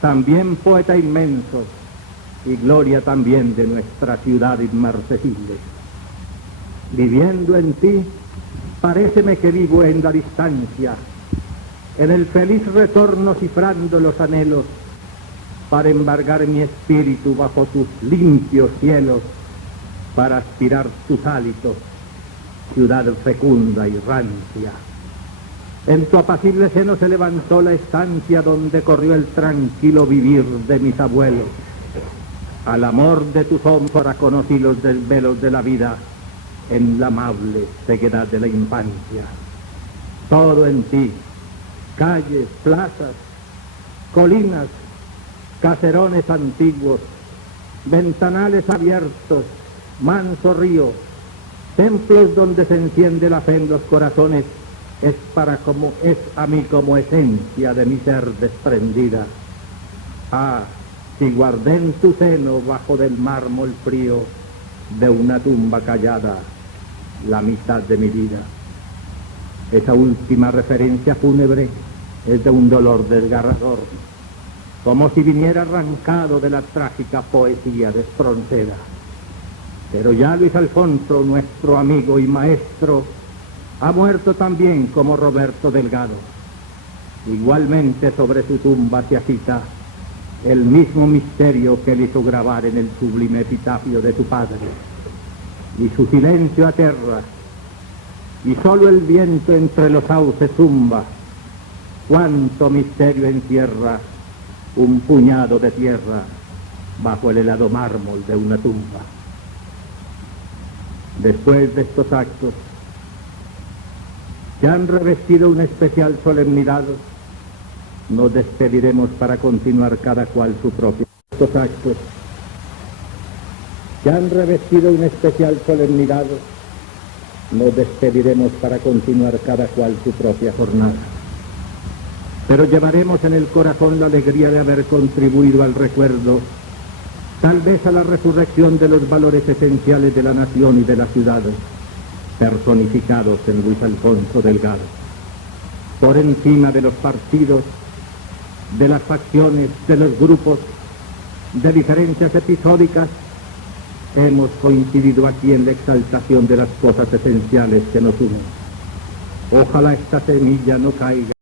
también poeta inmenso y gloria también de nuestra ciudad inmarcesible. Viviendo en ti, paréceme que vivo en la distancia, en el feliz retorno cifrando los anhelos para embargar mi espíritu bajo tus limpios cielos, para aspirar tus hálitos, ciudad fecunda y rancia. En tu apacible seno se levantó la estancia donde corrió el tranquilo vivir de mis abuelos. Al amor de tus hombros conocí los desvelos de la vida en la amable ceguedad de la infancia. Todo en ti, calles, plazas, colinas, caserones antiguos, ventanales abiertos, manso río, templos donde se enciende la fe en los corazones, es a mí como esencia de mi ser desprendida. Ah, si guardé en tu seno bajo del mármol frío de una tumba callada la mitad de mi vida. Esa última referencia fúnebre es de un dolor desgarrador, como si viniera arrancado de la trágica poesía de Espronceda. Pero ya Luis Alfonso, nuestro amigo y maestro, ha muerto también como Roberto Delgado. Igualmente sobre su tumba se agita el mismo misterio que él hizo grabar en el sublime epitafio de tu padre. Y su silencio aterra, y solo el viento entre los sauces zumba. Cuánto misterio encierra un puñado de tierra bajo el helado mármol de una tumba. Después de estos actos, que han revestido una especial solemnidad, nos despediremos para continuar cada cual su propio. Estos actos, que han revestido una especial solemnidad, nos despediremos para continuar cada cual su propia jornada. Pero llevaremos en el corazón la alegría de haber contribuido al recuerdo, tal vez a la resurrección de los valores esenciales de la nación y de la ciudad, personificados en Luis Alfonso Delgado. Por encima de los partidos, de las facciones, de los grupos, de diferencias episódicas, hemos coincidido aquí en la exaltación de las cosas esenciales que nos unen. Ojalá esta semilla no caiga